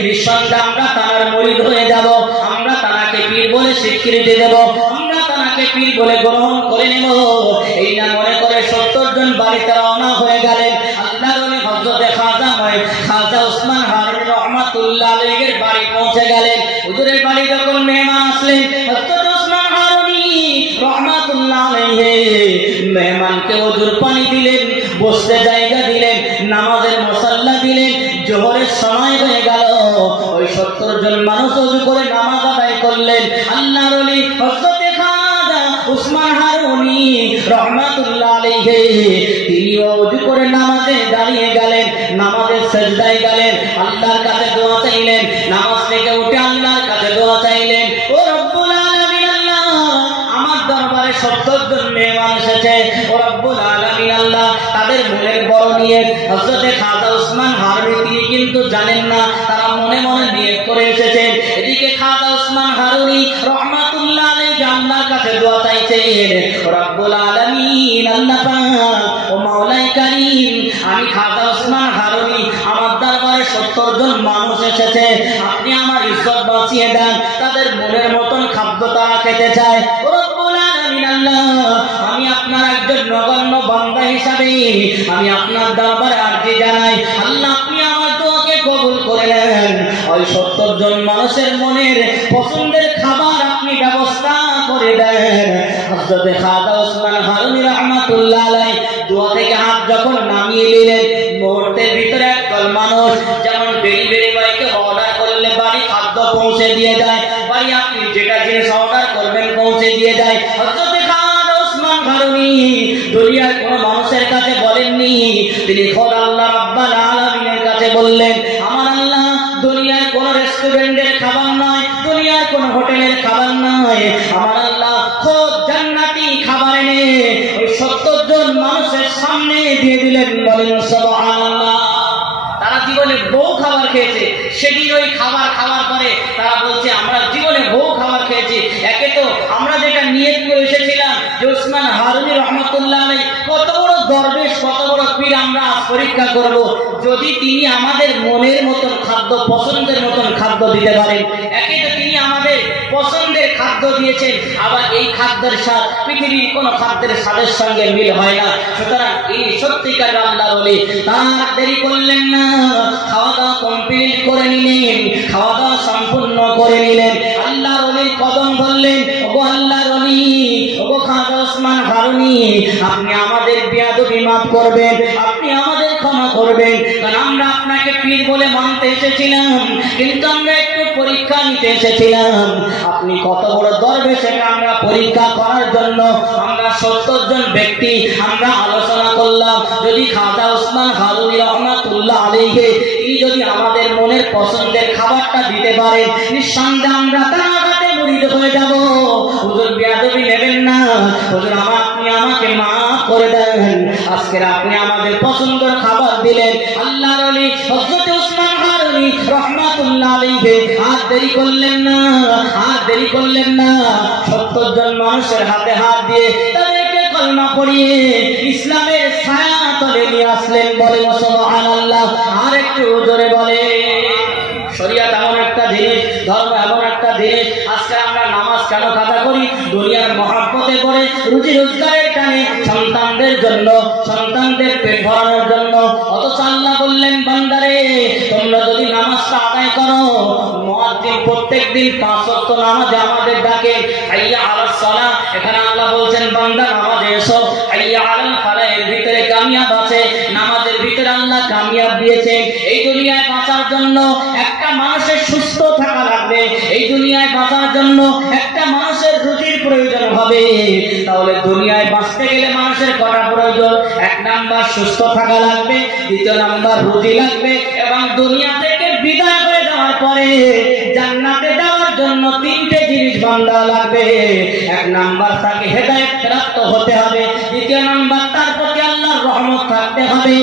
নিঃসন্দেহে আমরা তার মুরিদ হয়ে যাব, আমরা তাকে পীর বলে স্বীকৃতি দেব, আমরা তাকে পীর বলে গ্রহণ করে নেব। এই না মনে করে 70 জন বাড়িতে রওনা হয়ে গেলেন। আল্লাহর ওলি হযরতে খাজা উসমান হারুনি রহমাতুল্লাহ আলাইহির বাড়ি পৌঁছে গেলেন। হুজুরের বাড়ি যখন মেহমান আসলেন, হযরতে উসমান হারুনি রহমাতুল্লাহ আলাইহি মেহমানকে ওযুর পানি দিলেন, বসতে জায়গা দিলেন, নামাজের মুসাল্লা দিলেন। জোহরের সময় হয়ে গেল, ওই 70 জন মানুষ ওযু করে নামাজ আদায় করলেন। আল্লাহর ওলি হযরতে খাজা উসমান উসমান হারুনি রাহমাতুল্লাহ আলাইহি তিনি ওযু করে নামাজে দাঁড়িয়ে গেলেন, নামাজের সিজদায় গেলেন, আল্লাহর কাছে দোয়া চাইলেন, নামাজ থেকে উঠে আল্লাহর কাছে দোয়া চাইলেন, ও রব্বুল আলামিন আল্লাহ আমার দরবারে 70 জন মেহমান এসেছে, ও রব্বুল আলামিন আল্লাহ তাদের মনের বড় নিয়ত হযরতে খাজা উসমান হারুনি তিনি কিন্তু জানেন না, তারা মনে মনে নিয়ত করে এসেছেন। এদিকে খাজা উসমান হারুনি রাহমাতুল্লাহ আলাইহি আল্লাহর কাছে দোয়া চাইছেন, ও রব্বুল আলামিন আল্লাহ পাক ও মাওলাই কারীম আমি খাজা উসমান হারুনি আমার দরবারে 70 জন মানুষ এসেছে, আপনি আমার ইজ্জত বাঁচিয়ে দেন, তাদের মনের মতন খাদ্য তারা খেতে চায়। ও রব্বুল আলামিন আল্লাহ আমি আপনার একজন নগণ্য বান্দা হিসাবে আমি আপনার দরবারে আরজি জানাই, আল্লাহ আপনি আমার দোয়াকে কবুল করে নেন, ওই 70 জন মানুষের মনের পছন্দের খাবার আপনি ব্যবস্থা করে দেন। হযরতে খাজা উসমান হারুনি রাহমাতুল্লাহ আলাইহি দোয়া থেকে হাত যখন নামিয়ে নিলেন, মুহূর্তের ভিতরে একদল মানুষ যেমন ডেলিভারি বয়কে অর্ডার করলে বাড়ি খাদ্য পৌঁছে দিয়ে যায়, বাড়ি আপনি যেটা জিনিস অর্ডার করবেন পৌঁছে দিয়ে যায়, হযরতে খাজা উসমান হারুনি দুনিয়ার কোন মানুষের কাছে বলেননি, তিনি খোদা আল্লাহ রাব্বুল আলামিনের কাছে বললেন, আমার আল্লাহ দুনিয়ার কোন রেস্টুরেন্টের খাবার নয়, দুনিয়ার কোন হোটেলের খাবার নয়, আমার আল্লাহ খোদ জান্নাতি খাবার এনে ওই 70 জন মানুষের সামনে দিয়ে দিলেন। বলেন সুবহানাল্লাহ। তারা জীবনে বহু খাবার খেয়েছে, সেদিন ওই খাবার খাওয়ার পরে তারা বলছে আমরা জীবনে বহু খাবার খেয়েছি, একে তো আমরা যেটা নিয়ত করে এসেছিলাম যে উসমান হারুনি রাহমাতুল্লাহ আলাইহি কত বড় দরবেশ কত বড় পীর আমরা পরীক্ষা করব, যদি তিনি আমাদের মনের মতন খাদ্য পছন্দের মতন খাদ্য দিতে পারেন, একে তো তিনি আমাদের পছন্দের খাদ্য দিয়েছেন, আবার এই খাদ্যের স্বাদ পৃথিবীর কোন খাদ্যের স্বাদের সঙ্গে মিল হয় না, সুতরাং এই সত্যিকার আল্লাহর ওলি। তার দেরি করলেন না, খাওয়া দাওয়া কমপ্লিট করে নিলেন, খাওয়া দাওয়া সম্পূর্ণ করে নিলেন, আল্লাহর ওলির কদম ধরলেন, ওগো আল্লাহর ওলি, ওগো খাজা উসমান হারুনি আপনি আমাদের বেয়াদবি মাফ করবেন, আপনি আমাদের ক্ষমা করবেন, কারণ আমরা আপনাকে পীর বলে মানতে এসেছিলাম, কিন্তু আমরা একটু পরীক্ষা নিতে এসেছিলাম, আপনি কত বড় দরবেশ সেটা আমরা পরীক্ষা করার জন্য আমরা 70 জন ব্যক্তি আমরা আলোচনা করলাম, যদি খাজা উসমান হারুনি রাহমাতুল্লাহ আলাইহি তিনি যদি আমাদের মনের পছন্দের খাবারটা দিতে পারেন, নিঃসন্দেহে আমরা তার হাতে মুরিদ হয়ে যাব। হুজুর বেয়াদবি নেবেন না, হুজুর আপনি আমাকে মাফ করে দেন, আজকে আপনি আমাদের পছন্দের খাবার দিলেন। আল্লাহর ওলি হযরত উসমান হারুনি রাহমাতুল্লাহ আলাইহি আর দেরি করলেন না, আর দেরি করলেন না, 70 জন মানুষের হাতে হাত দিয়ে তাদেরকে কলমা পড়িয়ে ইসলামের ছায়া তলে নিয়ে আসলেন। বলেন সুবহানাল্লাহ। আর একটু জোরে বলে। শরিয়াত এমন একটা জিনিস, ধর্ম এমন একটা জিনিস, আজকে আমরা নামাজ কেন কাজা করি? দুনিয়ার মহব্বতে পড়ে, রুজি রোজগারের টানে, সন্তানদের জন্য, সন্তানদের পেট ভরানোর জন্য। অথচ আল্লাহ বললেন বান্দারে তোমরা যদি নামাজটা আদায় করো, মুয়াজ্জিন প্রত্যেকদিন 5 ওয়াক্ত নামাজে আমাদের ডাকে, হাইয়া আলাস সালাহ, এখানে আল্লাহ বলছেন বান্দা নামাজে এসো, হাইয়া আলাল ফালাহ, এর ভিতরে কামিয়াব আছে, নামাজের ভিতরে আল্লাহ কামিয়াব দিয়েছেন। এই দুনিয়ায় বাঁচার জন্য একটা মানুষের সুস্থ থাকা লাগবে, এই দুনিয়ায় বাঁচার জন্য একটা মানুষের রুজির প্রয়োজন হবে, তাহলে দুনিয়ায় বাঁচতে গেলে মানুষের কটা প্রয়োজন? 1 নাম্বার সুস্থ থাকা লাগবে, 2 নাম্বার রুজি লাগবে, এবং দুনিয়া থেকে বিদায় হয়ে যাওয়ার পরে জান্নাতে যাওয়ার জন্য 3টে জিনিস বান্দা লাগবে। 1 নাম্বার তাকে হেদায়েত প্রাপ্ত হতে হবে, 2 নাম্বার তার প্রতি আল্লাহর রহমত থাকতে হবে,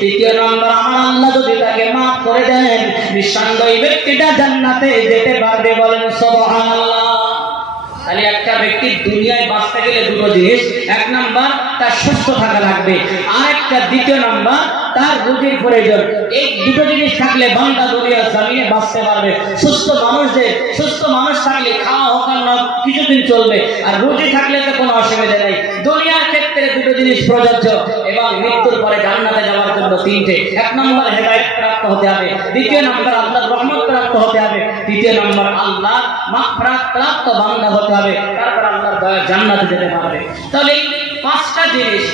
3 নাম্বার আমার আল্লাহ যদি তাকে মাফ করে দেন নিঃসন্দেহে ব্যক্তিটা জান্নাতে যেতে পারবে। বলেন সুবহানাল্লাহ। তাহলে একটা ব্যক্তি দুনিয়ায় বাঁচতে গেলে 2টো জিনিস, 1 নাম্বার তার সুস্থ থাকা লাগবে, আর একটা 2 নাম্বার তার রুজির প্রয়োজন। এই 2টো জিনিস থাকলে বান্দা দুনিয়ার জমিনে বাঁচতে পারবে। সুস্থ মানুষ থাকলে খাওয়া হোক না কিছুদিন চলবে, আর রুজি থাকলে তো কোনো অসুবিধা নেই। দুনিয়ার ক্ষেত্রে 2টো জিনিস প্রযোজ্য, এবং মৃত্যুর পরে জান্নাতে যাওয়ার জন্য 3টে। 1 নম্বর হেদায়েত প্রাপ্ত হতে হবে, 2 নম্বর আল্লাহর রহমত প্রাপ্ত হতে হবে, 3 নম্বর আল্লাহর মাগফিরাত প্রাপ্ত বান্দা হতে হবে, তারপর আল্লাহর দয়া জান্নাতে যেতে পারবে। তাহলে এই 5টা জিনিস,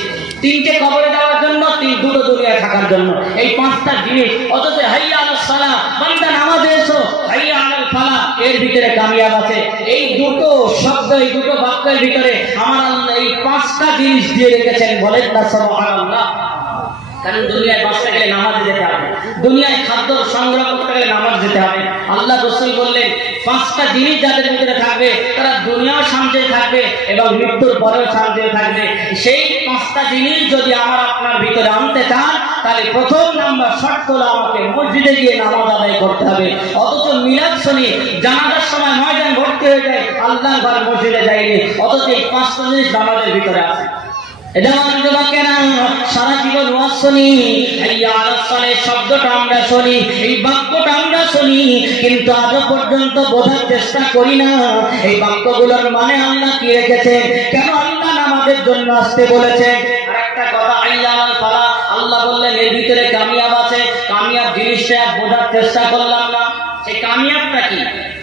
3টে কবরে যাওয়ার জন্য দুটো দুনিয়ায় থাকার জন্য, এই পাঁচটা জিনিস। অথচ হাইয়া আলাস সালাহ, বান্দা নামাজে এসো, হাইয়া আলাল ফালাহ, এর ভিতরে কামিয়াব আছে। এই দুটো শব্দ, এই দুটো বাক্যের ভিতরে আমার আল্লাহ এই পাঁচটা জিনিস দিয়ে রেখেছেন। বলেন না সুবহানাল্লাহ। কারণ দুনিয়ায় বাঁচতে গেলে নামাজে যেতে হবে, দুনিয়ায় খাদ্য সংগ্রহ করতে গেলে নামাজ যেতে হবে। আল্লাহ রাসূল বললেন পাঁচটা জিনিস যাদের ভিতরে থাকবে তারা দুনিয়াও শান্তিতে থাকবে এবং মৃত্যুর পরেও শান্তিতে থাকবে। সেই পাঁচটা জিনিস যদি আমার আপনার ভিতরে আনতে চান তাহলে প্রথম নাম্বার শর্ত হলো আমাকে মসজিদে গিয়ে নামাজ আদায় করতে হবে। অথচ মিলাদ শুনি, জানাজার সময় ময়দান ভর্তি হয়ে যায়, আল্লাহর ঘরে মসজিদে যায়নি। অথচ এই পাঁচটা জিনিস নামাজের ভিতরে আছে। এটা যুবকেরা সারা জীবন ওয়াজ শুনি, হাইয়া আলাস সালাহ শব্দটা আমরা শুনি, এই বাক্যটা আমরা শুনি, কিন্তু আজও পর্যন্ত বোঝার চেষ্টা করি না এই বাক্যগুলোর মানে আল্লাহ কি রেখেছে, কেন আল্লাহ নামাজের জন্য আসতে বলেছে। আরেকটা কথা, হাইয়া আলাল ফালাহ, আল্লাহ বললেন এর ভিতরে কামিয়াব আছে। কামিয়াব জিনিসটা বোঝার চেষ্টা করলাম না, সেই কামিয়াবটা কি?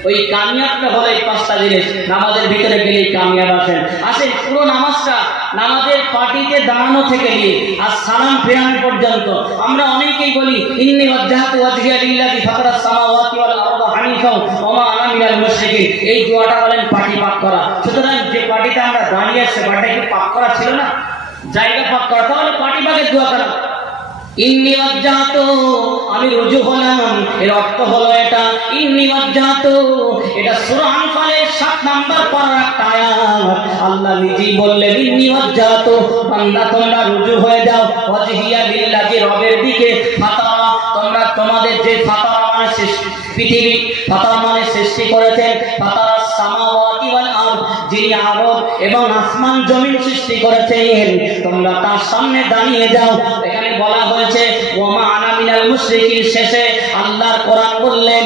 ওই কামিয়াবটা হলো এই পাঁচটা জিনিস। নামাজের ভিতরে গেলেই কামিয়াব আছেন। আসেন পুরো নামাজটা, নামাজের পার্টিতে দাঁড়ানো থেকে নিয়ে আর সালাম ফেরানো পর্যন্ত আমরা অনেকেই বলি ইন্নী ওয়াজজাহতু ওয়াজহিয়া লিল্লাযী ফাতারাস সামাওয়াতি ওয়াল আরদা হানিফাও ওয়া মা আনা মিনাল মুশরিকিন। এই দোয়াটা বলেন পার্টি পাক করা। সুতরাং যে পার্টিতে আমরা দাঁড়িয়ে আছি পার্টি কি পাক করা ছিল না? জায়গা পাক করা, তাহলে পার্টি পাকের দোয়া করা। ইন্নী ওয়াজজাহতু, আমি রুজু হলাম, এর অর্থ হলো এটা। ইন্নী ওয়াজজাহতু, এটা সূরা আনফালের 7 নাম্বার পারার একটা আয়াত। আল্লাহ নিজেই বললেন ইন্নী ওয়াজজাহতু, বান্দা তোমরা রুজু হয়ে যাও, ওয়াজহিয়া লিল্লাযী, রবের দিকে, ফাতারা, তোমরা তোমাদের যে ফাতারা মানে পৃথিবী, ফাতারা মানে সৃষ্টি করেছেন, ফাতারাস সামাওয়াতি ওয়াল আরদ, যিনি আরব এবং আসমান জমিন সৃষ্টি করেছেন, তোমরা তার সামনে দাঁড়িয়ে যাও। এখানে বলা হয়েছে ওয়া মা আনা মিনাল মুশরিকিন। শেষে আল্লাহর কোরআন বললেন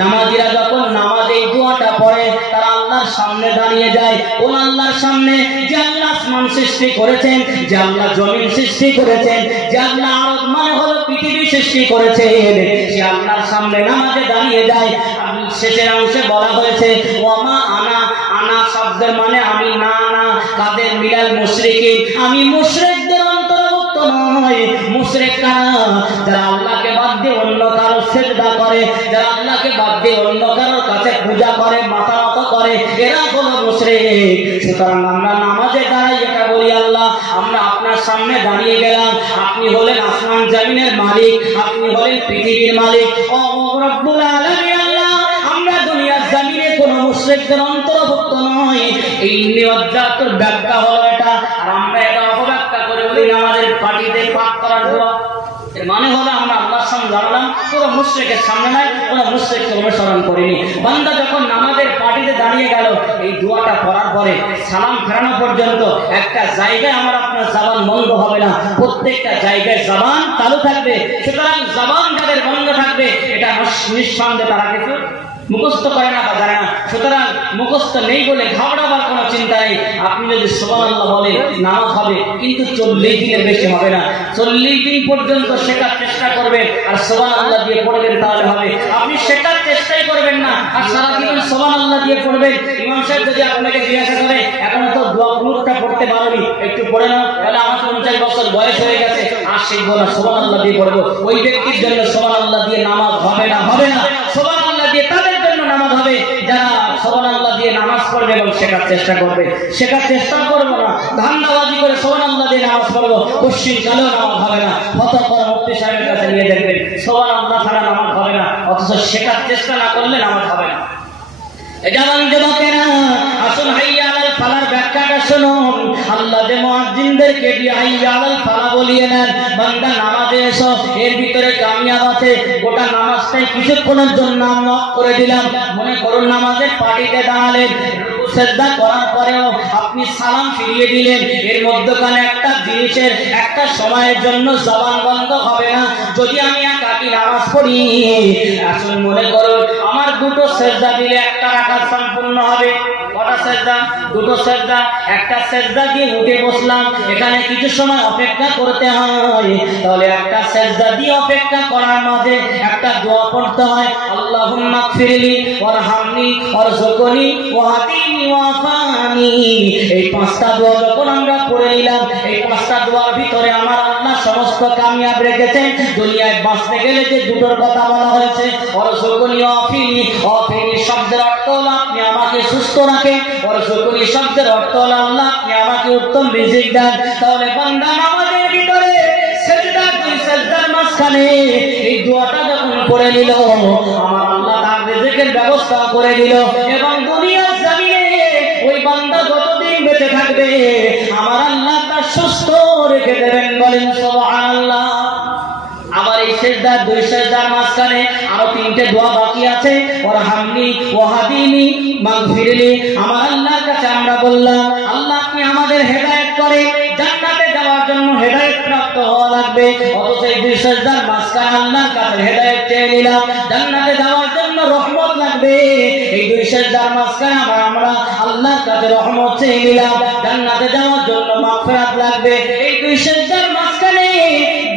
নামাজীরা যখন নামাজে এই দোয়াটা পড়ে তারা আল্লাহর সামনে দাঁড়িয়ে যায়। কোন আল্লাহর সামনে? যে আল্লাহ আসমান সৃষ্টি করেছেন, যে আল্লাহ জমিন সৃষ্টি করেছেন, যে আল্লাহ আরব মানে হলো পৃথিবী সৃষ্টি করেছেন, সে আল্লাহর সামনে নামাজে দাঁড়িয়ে যায়। শেষের অংশে বলা হয়েছে ওয়া মা আনা, আনা শব্দের মানে আমি না, না কাদের? মিনাল মুশরিকিন, আমি মুশরিকদের অন্তর্ভুক্ত নয়। মুশরিক কারা? যারা আল্লাহকে বাদ দিয়ে অন্য কারো সিজদা করে, যারা আল্লাহকে বাদ দিয়ে অন্য কারোর কাছে পূজা করে, মাথা নত করে, এরা হলো মুশরিক। সুতরাং আমরা নামাজে দাঁড়াই এটা বলি আল্লাহ আমরা আপনার সামনে দাঁড়িয়ে গেলাম, আপনি হলেন আসমান জমিনের মালিক, আপনি হলেন পৃথিবীর মালিক, ও রব্বুল আলামিন। আল্লাহ আমরা দুনিয়ার জমিনে কোনো মুশরিকদের অন্তর্ভুক্ত নয়। এই নিওয়াজ্জাতুর ব্যাখ্যা হলো এটা, আর আমরা এটা অপব্যাখ্যা করে বলি আমাদের পার্টিতে পাক করার দোয়া। এর মানে হলো আমরা আল্লাহর সামনে দাঁড়ালাম, কোনো মুশরিকের সামনে নাই, কোনো মুশরিককে অনুসরণ করিনি। বান্দা যখন নামাজের পার্টিতে দাঁড়িয়ে গেল এই দোয়াটা পড়ার পরে সালাম ফেরানো পর্যন্ত একটা জায়গায় আমার আপনার জবান বন্ধ হবে না, প্রত্যেকটা জায়গায় জবান চালু থাকবে। সুতরাং জবান যাদের বন্ধ থাকবে এটা নিঃসন্দেহে তারা কিছু মুখস্থ করে না বা জানে না। সুতরাং মুখস্থ নেই বলে ঘাবড়াবার কোনো চিন্তা নেই। আপনি যদি সুবহানাল্লাহ বলেন নামাজ হবে, কিন্তু 40 দিনের বেশি হবে না। 40 দিন পর্যন্ত শেখার চেষ্টা করবেন আর সুবহানাল্লাহ দিয়ে পড়বেন তাহলে হবে। আপনি শেখার চেষ্টাই করবেন না আর সারা জীবন সুবহানাল্লাহ দিয়ে পড়বেন। ইমাম সাহেব যদি আপনাকে জিজ্ঞাসা করে এখন তো দোয়া কুনুতটা পড়তে পারোনি, একটু পড়ে নাও, তাহলে আমার 50 বছর বয়স হয়ে গেছে আর শিখবো না, সুবহানাল্লাহ দিয়ে পড়বো, ওই ব্যক্তির জন্য সুবহানাল্লাহ দিয়ে নামাজ হবে না, হবে না। সুবহানাল্লাহ দিয়ে তাদের জন্য নামাজ হবে যারা সুবহানাল্লাহ দিয়ে নামাজ পড়বে এবং শেখার চেষ্টা করবে। শেখার চেষ্টা করবো না, ধান্দাবাজি করে সুবহানাল্লাহ দিয়ে নামাজ পড়বো, পশ্চিম কালেও নামাজ হবে না। ফতোয়া করে মুফতি সাহেবের কাছে নিয়ে দেখবেন সুবহানাল্লাহ ছাড়া নামাজ হবে না, অথচ শেখার চেষ্টা না করলে নামাজ হবে না। জানান যুবকেরা, আসুন হাইয়া আলাল ফালার ব্যাখ্যাটা শুনুন। আল্লাহ যে মুয়াজ্জিনদেরকে দিয়ে হাইয়া আলাল ফালা বলিয়ে নেন, বান্দা নামাজে এসো, এর ভিতরে কামিয়াব আছে। গোটা নামাজটাই কিছুক্ষণের জন্য আমরা করে দিলাম। মনে করুন নামাজের পার্টিতে দাঁড়ালেন, সেজদা করার পরেও আপনি সালাম ফিরিয়ে দিলেন, এর মধ্যখানে একটা জিনিসের একটা সময়ের জন্য জবান বন্ধ হবে না। যদি আমি একাকি নামাজ পড়ি, আসুন মনে করুন আমার দুটো সেজদা দিলে একটা রাকাত সম্পূর্ণ হবে। কটা সেজদা? দুটো সেজদা। একটা সেজদা দিয়ে উঠে বসলাম, এখানে কিছু সময় অপেক্ষা করতে হয়, তাহলে একটা সেজদা দিয়ে অপেক্ষা করার মাঝে একটা দোয়া পড়তে হয়, আল্লাহুম্মা গফিরলি ওয়ারহামনি ওয়ারযুকনি ওয়াহদিনি ওয়াফানি। এই পাঁচটা দোয়া যখন আমরা পড়ে নিলাম, এই পাঁচটা দোয়ার ভিতরে আমার আল্লাহ আল্লাহ সমস্ত কামিয়াব রেখেছেন। দুনিয়ায় বাঁচতে গেলে যে দুটোর কথা বলা হয়েছে, ওয়ারযুকনি ওয়াফিনি, ওয়াফিনি শব্দের অর্থ হলো আপনি আমাকে সুস্থ রাখেন, ওয়ারযুকনি শব্দের অর্থ হলো আল্লাহ আপনি আমাকে উত্তম রিজিক দেন। তাহলে বান্দা নামাজের ভিতরে সেজদা, দুই সেজদার মাঝখানে এই দোয়াটা যখন করে নিল, আমার আল্লাহ তার রিজিকের ব্যবস্থা করে দিল। এবং দুনিয়ার জমিনে ওই বান্দা যতদিন বেঁচে থাকবে আমার আল্লাহ তার সুস্থ রেখে দেবেন। বলেন সুবহানাল্লাহ। আবার এই সেজদা, দুই সেজদার মাঝখানে আরো তিনটে দোয়া বাকি আছে। ওয়ারহামনি ওয়াহদিনি মাগফিরলি। আমার আল্লাহর কাছে আমরা বললাম, আল্লাহ আপনি আমাদের হেদায়েত করেন। জান্নাতে যাওয়ার জন্য হেদায়েত প্রাপ্ত হওয়া লাগবে। অথচ এই দুই সেজদার মাঝখানে আল্লাহর কাছে হেদায়েত চেয়ে নিলাম। জান্নাতে যাওয়ার জন্য রহমত লাগবে। এই দুই সেজদার মাঝখানে আমরা আল্লাহর কাছে রহমত চেয়ে নিলাম। জান্নাতে যাওয়ার জন্য মাগফিরাত লাগবে। এই দুই সেজদার মাঝখানে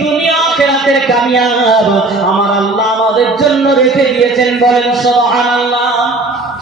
দুনিয়া আখিরাতের কামিয়াব আমার আল্লাহ আমাদের জন্য রেখে দিয়েছেন। বলেন সুবহানাল্লাহ।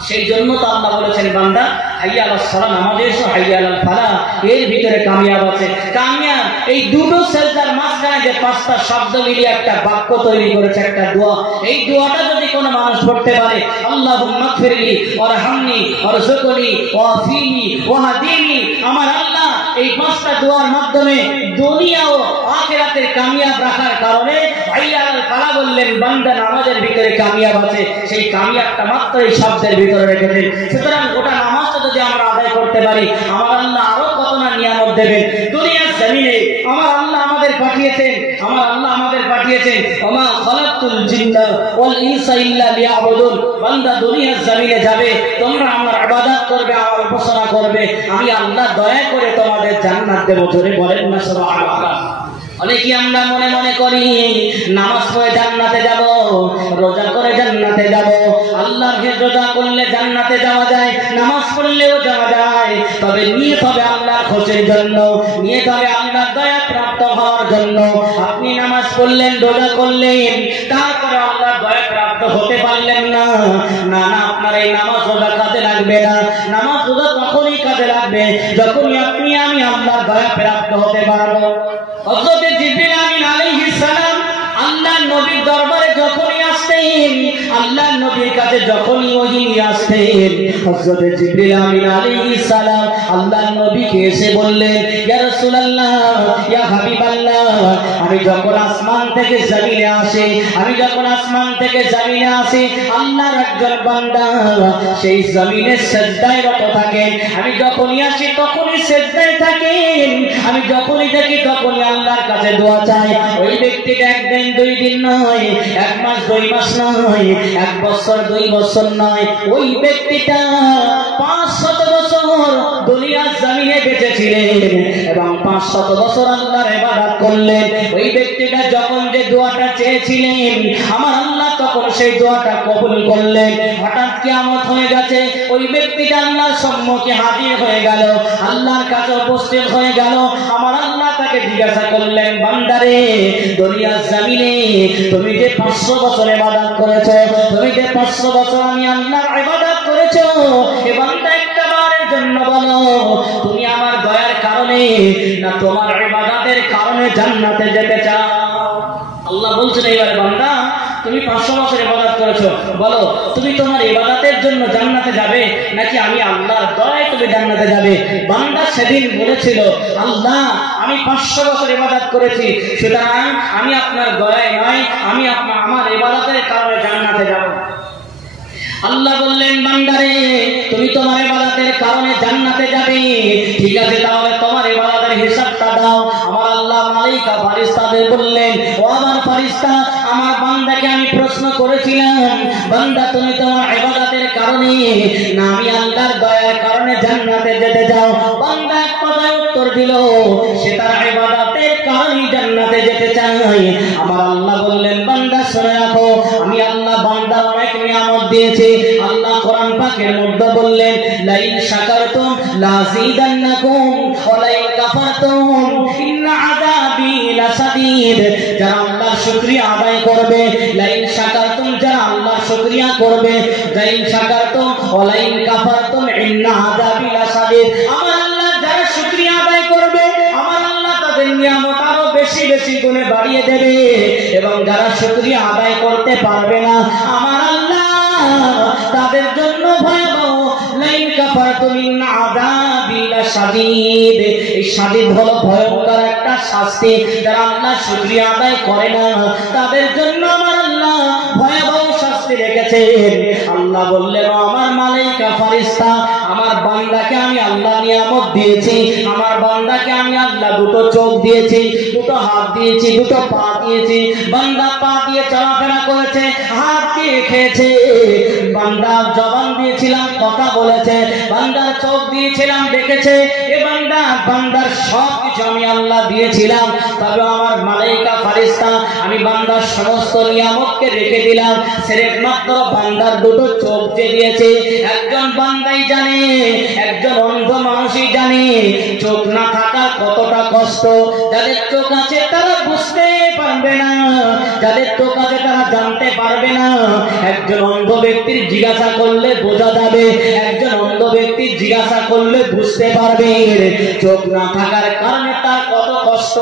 সেই জন্য তো আল্লাহ বলেছেন, বান্দা হাইয়া আলাস সালাহ, নামাজে এসো, হাইয়া আলাল ফালাহ, এর ভিতরে কামিয়াব আছে। কামিয়াব এই দুটো সেজদার মাঝখানে যে পাঁচটা শব্দ মিলিয়ে একটা বাক্য তৈরি করেছে, একটা দোয়া। এই দোয়াটা যদি কোনো মানুষ পড়তে পারে, আল্লাহুম্মা গফিরলি ওয়ারহামনি ওয়ারযুকনি ওয়াফিনি ওয়াহদিনি, আমার আল্লাহ এই পাঁচটা দোয়ার মাধ্যমে দুনিয়া ও আখিরাতের কামিয়াব রাখার কারণে হাইয়া আলাল ফালাহ বললেন, বান্দা নামাজের ভিতরে কামিয়াব আছে। সেই কামিয়াবটা মাত্র এই শব্দের ভিতরে রেখেছেন। সুতরাং গোটা নামাজটা যদি আমরা আদায় করতে পারি, আমার আল্লাহ আরো কত না নিয়ামত দেবেন। দুনিয়ার জমিনে আমার আল্লাহ আমাদের পাঠিয়েছেন, আমার আল্লাহ আমাদের পাঠিয়েছেন, ওমা খালাকতুল জিন্না ওয়াল ইনসা ইল্লা লিয়াবুদুন। বান্দা দুনিয়ার জমিনে যাবে, তোমরা আমার ইবাদত করবে, আমার উপাসনা করবে, আমি আল্লাহ দয়া করে তোমাদের জান্নাত দেব। জোরে বলেন না সুবহানাল্লাহ। অনেকে আমরা মনে মনে করি নামাজ পড়ে জান্নাতে যাব, রোজা করে জান্নাতে যাব। আল্লাহকে রোজা করলে জান্নাতে যাওয়া যায়, নামাজ পড়লেও যাওয়া যায়, তবে নিয়ত হবে আল্লাহর খুশির জন্য, নিয়ত হবে আল্লাহর দয়া প্রাপ্ত হওয়ার জন্য। আপনি নামাজ পড়লেন, রোজা করলেন, তারপরে আল্লাহর দয়া প্রাপ্ত হতে পারলেন না, না না, আপনার এই নামাজ রোজা কাজে লাগবে না। নামাজ রোজা তখনই কাজে লাগবে যখনই আপনি আমি আল্লাহর দয়া প্রাপ্ত হতে পারবো। হযরত জিবরিল আমিন আলাইহিস সালাম আল্লাহর নবীর দরবারে যখনই আসতেন, আল্লাহর নবীর কাছে যখনই ওহী নিয়ে আসতেন, হযরত জিবরিল আমিন আলাইহিস সালাম আল্লাহর নবীকে এসে বললেন, ইয়া রাসূলুল্লাহ, ইয়া হাবিবাল্লাহ, আমি যখন আসমান থেকে জমিনে আসি, আমি যখন আসমান থেকে জমিনে আসি, আল্লাহর একজন বান্দা সেই জমিনে সিজদায় রত থাকেন। আমি যখনই আসি তখনই সিজদায় থাকেন। আমি যখনই দেখি তখনই আল্লাহর কাছে দোয়া চাই। ওই ব্যক্তিটা একদিন দুই দিন নয়, এক মাস দুই মাস নয়, এক বছর দুই বছর নয়, ওই ব্যক্তিটা 500 বছর দুনিয়ার জমিনে বেঁচে ছিলেন এবং 500 বছর আল্লাহর ইবাদত করলেন। ওই ব্যক্তিটা যখন যে দোয়াটা চেয়েছিলেন, আমার আল্লাহ তখন সেই দোয়াটা কবুল করলেন। হঠাৎ কিয়ামত হয়ে গেছে, ওই ব্যক্তিটা আল্লাহর সম্মুখে হাজির হয়ে গেল, আল্লাহর কাছে উপস্থিত হয়ে গেল। আমার আল্লাহ তাকে জিজ্ঞাসা করলেন, বান্দারে, দুনিয়ার জমিনে তুমি যে 500 বছর ইবাদত করেছো, তুমি যে 500 বছর আমি আল্লাহর ইবাদত করেছো, এ বান্দা একটা বারের জন্য বলো, তুমি আমার দয়ার কারণে না তোমার ইবাদতের কারণে জান্নাতে যেতে চাও? আল্লাহ বলছেন, এইবারে বান্দা তুমি 500 বছর ইবাদত করেছো, বলো তুমি তোমার ইবাদতের জন্য জান্নাতে যাবে নাকি আমি আল্লাহর দয়ায় তুমি জান্নাতে যাবে? বান্দা সেদিন বলেছিল, আল্লাহ আমি 500 বছর ইবাদত করেছি, সুতরাং আমি আপনার দয়ায় নয়, আমি আমার ইবাদতের কারণে জান্নাতে যাব। আল্লাহ বললেন, বান্দারে, তুমি তোমার ইবাদতের কারণে জান্নাতে যাবে, ঠিক আছে, তাহলে তোমার ইবাদতের হিসাবটা দাও। আমার আল্লাহ মালায়েকা ফেরেশতাদের বললেন, ও আমার ফেরেশতা, আমার বান্দাকে আমি প্রশ্ন করেছিলাম, বান্দা তুমি তোমার ইবাদতের কারণে না আমি আল্লাহর দয়ার কারণে জান্নাতে যেতে চাও? বান্দা এক কথায় উত্তর দিল, সে তার ইবাদতের কারণে জান্নাতে যেতে চায়। আমার আল্লাহ বললেন, বান্দা শুনে রাখো, আমি আল্লাহ বান্দার অনেক নিয়ামত দিয়েছি। আল্লাহ কোরআন পাকের মধ্যে বললেন, লাইন শাকারতুম লাযিদান্নাকুম ওয়া লাইন কাফারতুম ইন্না আযাবি লাশাদীদ। যারা আল্লাহর শুকরিয়া আদায় করবে, লাইন শাকারতুম, যারা আল্লাহর শুকরিয়া করবে, লাইন শাকারতুম ওয়া লাইন কাফারতুম ইন্না আযাবি লাশাদীদ। আমার আল্লাহ যারা শুকরিয়া আদায় করবে, আমার আল্লাহ তাদের নিয়ামত আরো বেশি বেশি গুণে বাড়িয়ে দেবে। এবং যারা শুকরিয়া আদায় করতে পারবে না আমার আল্লাহ তাদের জন্য ভয়াবহ লাইন কাফারাতুম মিন আযাবি লাশাদীদ, এই শাদীদ হলো ভয়ঙ্কর একটা শাস্তি। যারা আল্লাহ শুকরিয়া আদায় করে না তাদের জন্য আমার আল্লাহ ভয়াবহ শাস্তি রেখেছেন। আল্লাহ বললেন আমার মালাইকা ফেরেশতা, আমার বান্দাকে আমি আল্লাহ নিয়ামত দিয়েছি, আমার বান্দাকে আমি আল্লাহ দুটো চোখ দিয়েছি, দুটো হাত দিয়েছি, দুটো পা দিয়েছি। বান্দা পা দিয়ে চলাফেরা করেছে, হাত দিয়ে খেয়েছে। বান্দা জবান দিয়েছিলাম কথা বলেছে, বান্দার চোখ দিয়েছিলাম দেখেছে। এ বান্দার সব কিছু আমি আল্লাহ দিয়েছিলাম। তবে আমার মালাইকা ফেরেশতা আমি বান্দার সমস্ত নিয়ামতকে রেখে দিলাম, সির্ফ মাত্র বান্দার দুটো চোখ যে দিয়েছে। একজন বান্দাই জানে, একজন অন্ধ মানুষই জানে চোখ না থাকার কতটা কষ্ট। যাদের চোখ আছে তারা বুঝতে পারবে না, যাদের চোখ আছে তারা জানতে পারবে না। একজন অন্ধ ব্যক্তির জিজ্ঞাসা করলে বোঝা যাবে, একজন অন্ধ ব্যক্তির জিজ্ঞাসা করলে বুঝতে পারবে চোখ না থাকার কারণে তার কত কষ্ট।